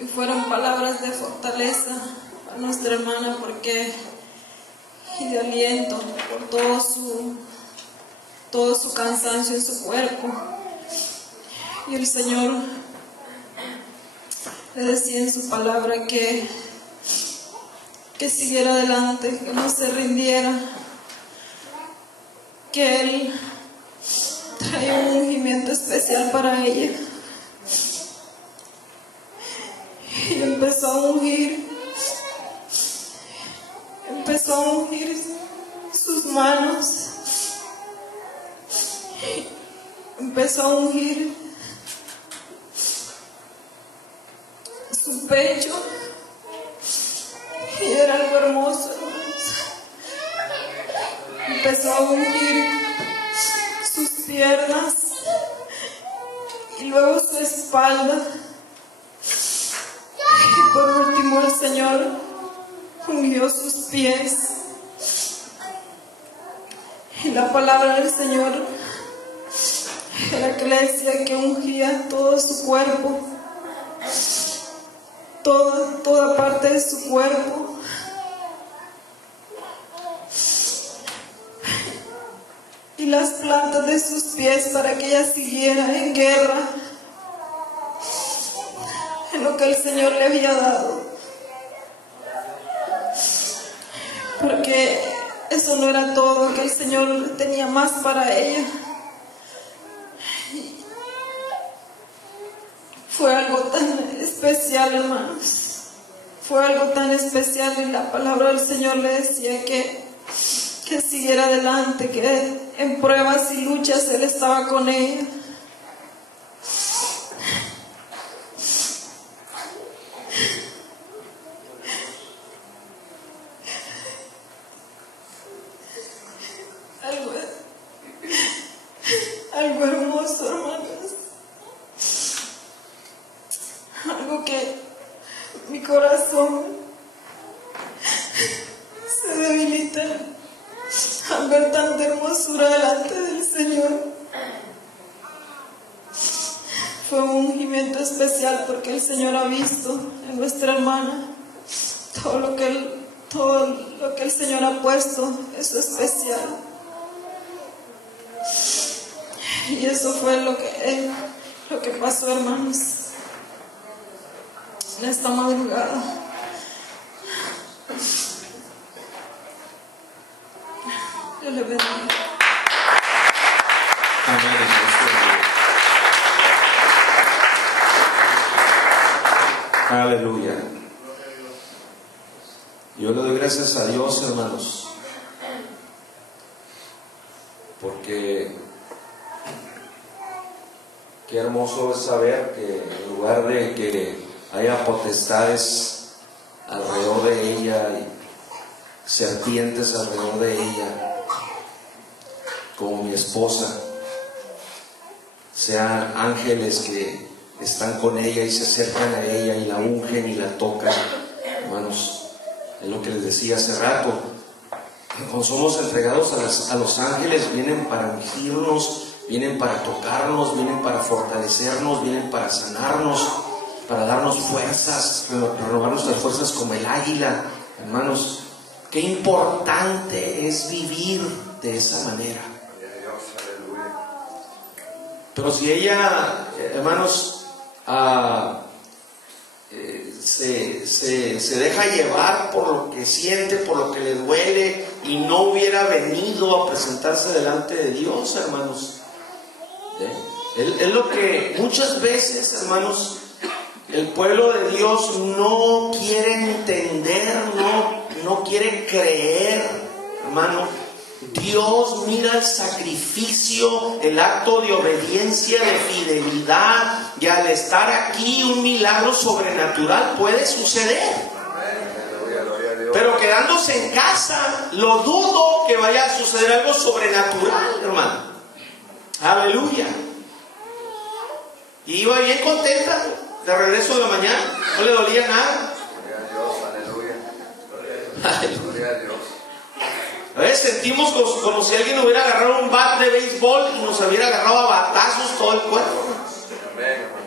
Y fueron palabras de fortaleza a nuestra hermana y de aliento por todo su cansancio en su cuerpo. Y el Señor le decía en su palabra que siguiera adelante, que no se rindiera, que Él traía un ungimiento especial para ella. Y empezó a ungir sus manos, empezó a ungir su pecho, y era algo hermoso, hermanos. Empezó a ungir sus piernas y luego su espalda. Y por último el Señor ungió sus pies. Y la palabra del Señor era que le decía que ungía todo su cuerpo, toda parte de su cuerpo. Y las plantas de sus pies, para que ella siguiera en guerra en lo que el Señor le había dado. Porque eso no era todo, que el Señor tenía más para ella. Fue algo tan especial, hermanos. Fue algo tan especial, y la palabra del Señor le decía que siguiera adelante, que en pruebas y luchas Él estaba con ella. Algo hermoso, hermanos. Algo que mi corazón se debilita al ver tanta hermosura delante del Señor. Fue un ungimiento especial, porque el Señor ha visto en nuestra hermana todo lo que el Señor ha puesto. Eso es especial. Y eso fue lo que pasó, hermanos, en esta madrugada. Dios le bendiga. Amén. Aleluya. Yo le doy gracias a Dios, hermanos, porque qué hermoso es saber que en lugar de que haya potestades alrededor de ella y serpientes alrededor de ella, como mi esposa, sean ángeles que están con ella y se acercan a ella y la ungen y la tocan. Hermanos, es lo que les decía hace rato, cuando somos entregados a los ángeles, vienen para ungirnos, vienen para tocarnos, vienen para fortalecernos, vienen para sanarnos, para darnos fuerzas, renovar nuestras fuerzas como el águila. Hermanos, qué importante es vivir de esa manera. Pero si ella, hermanos, se deja llevar por lo que siente, por lo que le duele, y no hubiera venido a presentarse delante de Dios, hermanos, es lo que muchas veces, hermanos, el pueblo de Dios no quiere entender, no quiere creer, hermano. Dios mira el sacrificio, el acto de obediencia, de fidelidad, y al estar aquí un milagro sobrenatural puede suceder. Pero quedándose en casa, lo dudo que vaya a suceder algo sobrenatural, hermano. Aleluya. Y iba bien contenta de regreso de la mañana, no le dolía nada. Gloria a Dios, aleluya. Gloria a Dios. A veces sentimos como si alguien hubiera agarrado un bat de béisbol y nos hubiera agarrado a batazos todo el cuerpo. Amén, hermano.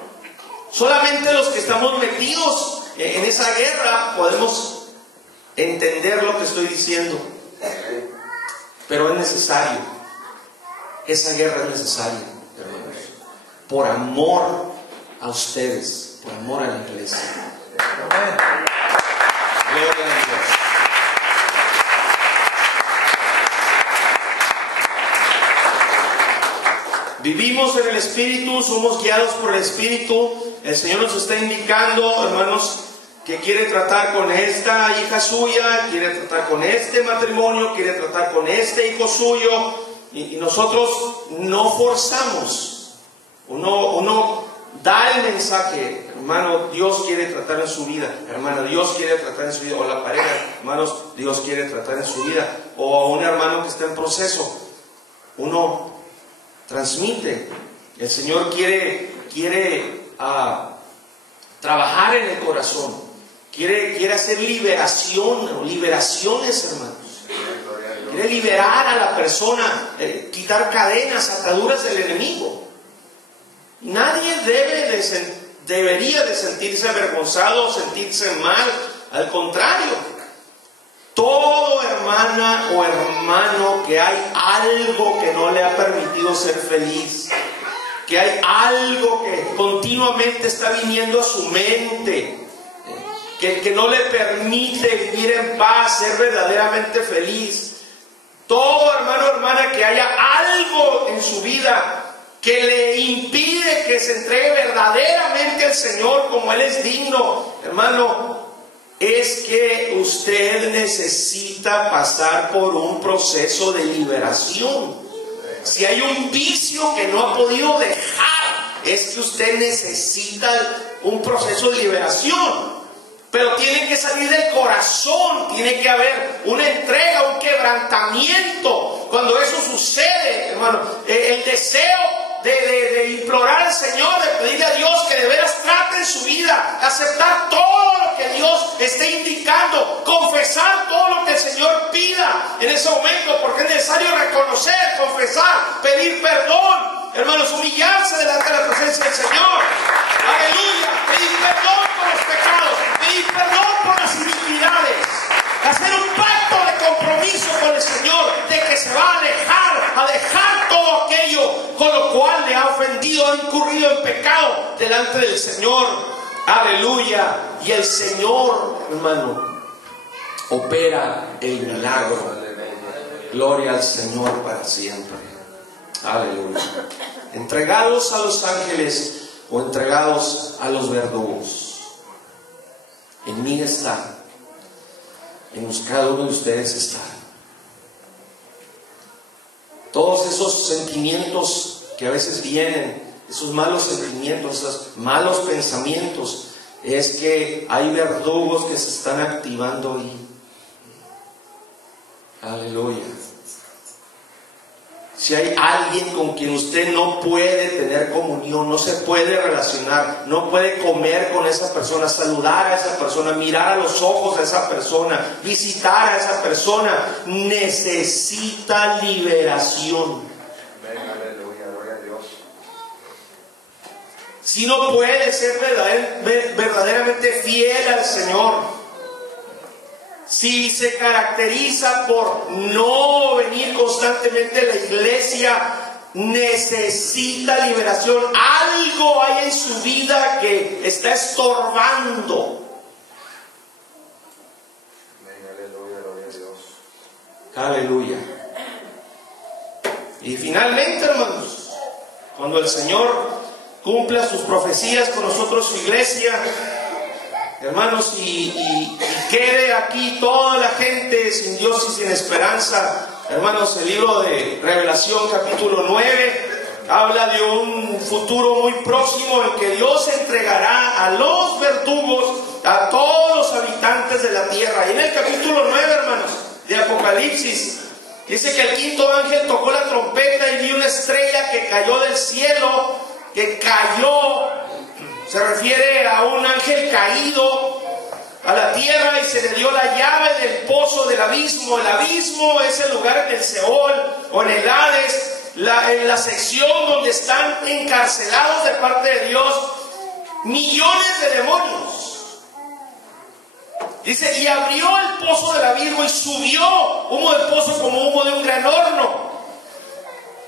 Solamente los que estamos metidos en esa guerra podemos entender lo que estoy diciendo. Pero es necesario. Esa guerra es necesaria, hermanos. Por amor a ustedes, por amor a la iglesia. Amén. Gloria a Dios. Vivimos en el Espíritu, somos guiados por el Espíritu. El Señor nos está indicando, hermanos, que quiere tratar con esta hija suya, quiere tratar con este matrimonio, quiere tratar con este hijo suyo, y nosotros no forzamos. Uno da el mensaje, hermano, Dios quiere tratar en su vida, hermana, Dios quiere tratar en su vida, o la pareja, hermanos, Dios quiere tratar en su vida, o a un hermano que está en proceso. Uno transmite El Señor quiere trabajar en el corazón. Quiere hacer liberaciones, hermanos. Quiere liberar a la persona, quitar cadenas, ataduras del enemigo. Nadie debería de sentirse avergonzado o sentirse mal. Al contrario, todo hermana o hermano que hay algo que no le ha permitido ser feliz, que hay algo que continuamente está viniendo a su mente, que no le permite vivir en paz, ser verdaderamente feliz. Todo hermano o hermana que haya algo en su vida que le impide que se entregue verdaderamente al Señor como Él es digno, hermano, es que usted necesita pasar por un proceso de liberación. Si hay un vicio que no ha podido dejar, es que usted necesita un proceso de liberación. Pero tiene que salir del corazón, tiene que haber una entrega, un quebrantamiento. Cuando eso sucede, hermano, el deseo de implorar al Señor, de pedirle a Dios que de veras trate en su vida, aceptar todo lo que Dios esté indicando, confesar todo lo que el Señor pida en ese momento, porque es necesario reconocer, confesar, pedir perdón. Hermanos, humillarse delante de la presencia del Señor. Aleluya. Pedir perdón por los pecados, pedir perdón por las iniquidades, hacer un pacto de compromiso con el Señor, de que se va a dejar todo aquello con lo cual le ha ofendido, ha incurrido en pecado delante del Señor. Aleluya. Y el Señor, hermano, opera el milagro. Gloria al Señor para siempre. Aleluya. Entregados a los ángeles o entregados a los verdugos, en mí está, en cada uno de ustedes está. Todos esos sentimientos que a veces vienen, esos malos sentimientos, esos malos pensamientos, es que hay verdugos que se están activando ahí. Aleluya. Si hay alguien con quien usted no puede tener comunión, no se puede relacionar, no puede comer con esa persona, saludar a esa persona, mirar a los ojos a esa persona, visitar a esa persona, necesita liberación. Si no puede ser verdaderamente fiel al Señor, si se caracteriza por no venir constantemente a la iglesia, necesita liberación. Algo hay en su vida que está estorbando. Aleluya. Y finalmente, hermanos, cuando el Señor cumpla sus profecías con nosotros, su iglesia, hermanos, y quede aquí toda la gente sin Dios y sin esperanza. Hermanos, el libro de Revelación capítulo 9 habla de un futuro muy próximo en que Dios entregará a los verdugos a todos los habitantes de la tierra. Y en el capítulo 9, hermanos, de Apocalipsis, dice que el quinto ángel tocó la trompeta y vi una estrella que cayó del cielo, que cayó. Se refiere a un ángel caído a la tierra y se le dio la llave del pozo del abismo. El abismo es el lugar en el Seol o en el Hades, en la sección donde están encarcelados de parte de Dios millones de demonios. Dice, y abrió el pozo del abismo y subió humo del pozo como humo de un gran horno.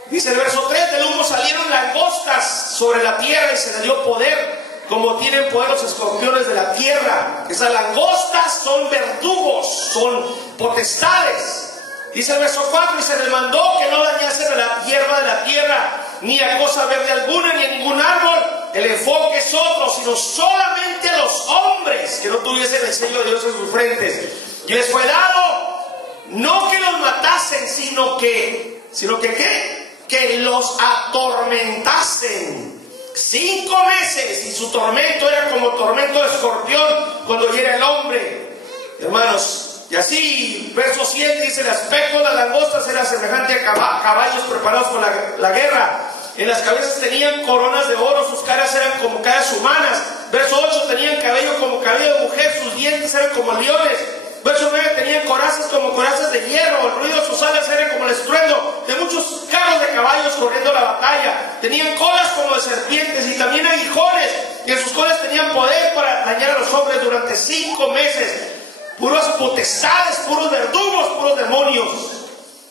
Dice el verso 3, del humo salieron langostas sobre la tierra y se le dio poder, como tienen poder los escorpiones de la tierra. Esas langostas son verdugos, son potestades. Dice el verso 4, y se les mandó que no dañasen a la hierba de la tierra, ni a cosa verde alguna, ni a ningún árbol. El enfoque es otro, sino solamente a los hombres que no tuviesen el sello de Dios en sus frentes. Y les fue dado, no que los matasen, sino que ¿qué? Que los atormentasen 5 meses, y su tormento era como tormento de escorpión cuando hiere el hombre. Hermanos, y así, verso 7 dice, el aspecto de las langostas era semejante a caballos preparados por la guerra. En las cabezas tenían coronas de oro, sus caras eran como caras humanas. Verso 8, tenían cabello como cabello de mujer, sus dientes eran como leones. Verso 9, tenían corazas como corazas de hierro, el ruido de sus alas era como el estruendo de muchos carros de caballos corriendo la batalla. Tenían colas como de serpientes y también aguijones, y en sus colas tenían poder para dañar a los hombres durante 5 meses. Puras potestades, puros verdugos, puros demonios.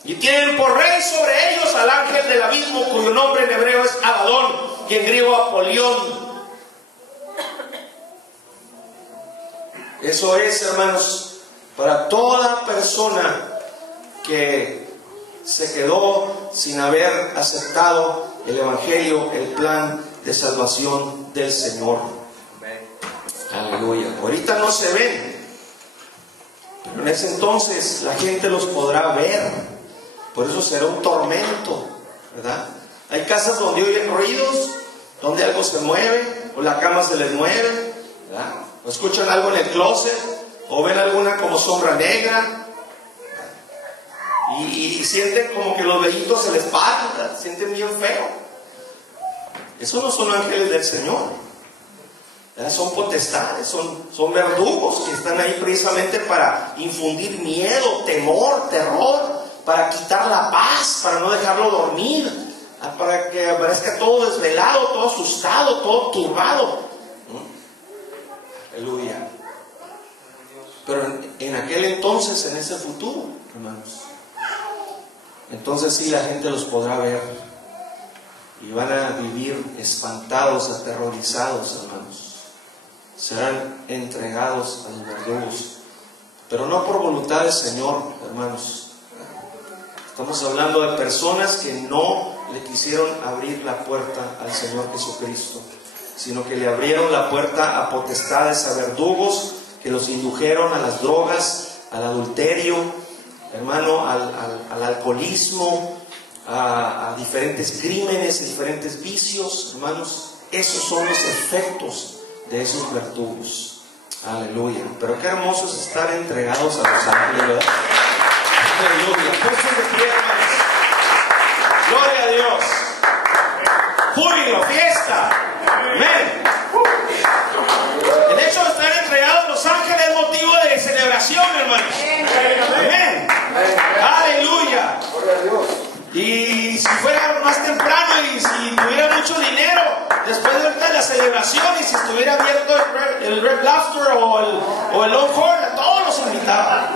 Y tienen por rey sobre ellos al ángel del abismo, cuyo nombre en hebreo es Abadón y en griego Apolión. Eso es, hermanos, para toda persona que se quedó sin haber aceptado el evangelio, el plan de salvación del Señor. Aleluya. Ahorita no se ven, pero en ese entonces la gente los podrá ver. Por eso será un tormento, ¿verdad? Hay casas donde oyen ruidos, donde algo se mueve, o la cama se les mueve, ¿verdad? O escuchan algo en el closet, o ven alguna como sombra negra, y sienten como que los vellitos se les paran, ¿verdad? Sienten bien feo. Esos no son ángeles del Señor, ¿verdad? Son potestades, son verdugos que están ahí precisamente para infundir miedo, temor, terror, para quitar la paz, para no dejarlo dormir, para que aparezca todo desvelado, todo asustado, todo turbado. Aleluya. Pero en aquel entonces, en ese futuro, hermanos, entonces sí la gente los podrá ver y van a vivir espantados, aterrorizados, hermanos. Serán entregados a los verdugos, pero no por voluntad del Señor, hermanos. Estamos hablando de personas que no le quisieron abrir la puerta al Señor Jesucristo, sino que le abrieron la puerta a potestades, a verdugos, que los indujeron a las drogas, al adulterio, hermano, al alcoholismo, a diferentes crímenes, a diferentes vicios, hermanos. Esos son los efectos de esos verdugos. Aleluya. Pero qué hermoso es estar entregados a los ángeles, ¿verdad? Aleluya. Pónganse de pie, hermanos. Gloria a Dios. Júbilo, fiesta. Amén. El hecho de estar entregados a los ángeles es motivo de celebración, hermanos. Amén. Aleluya. Y si fuera más temprano y si tuviera mucho dinero, después de la celebración, y si estuviera abierto el Red Lobster o el Longhorn, a todos los invitaban.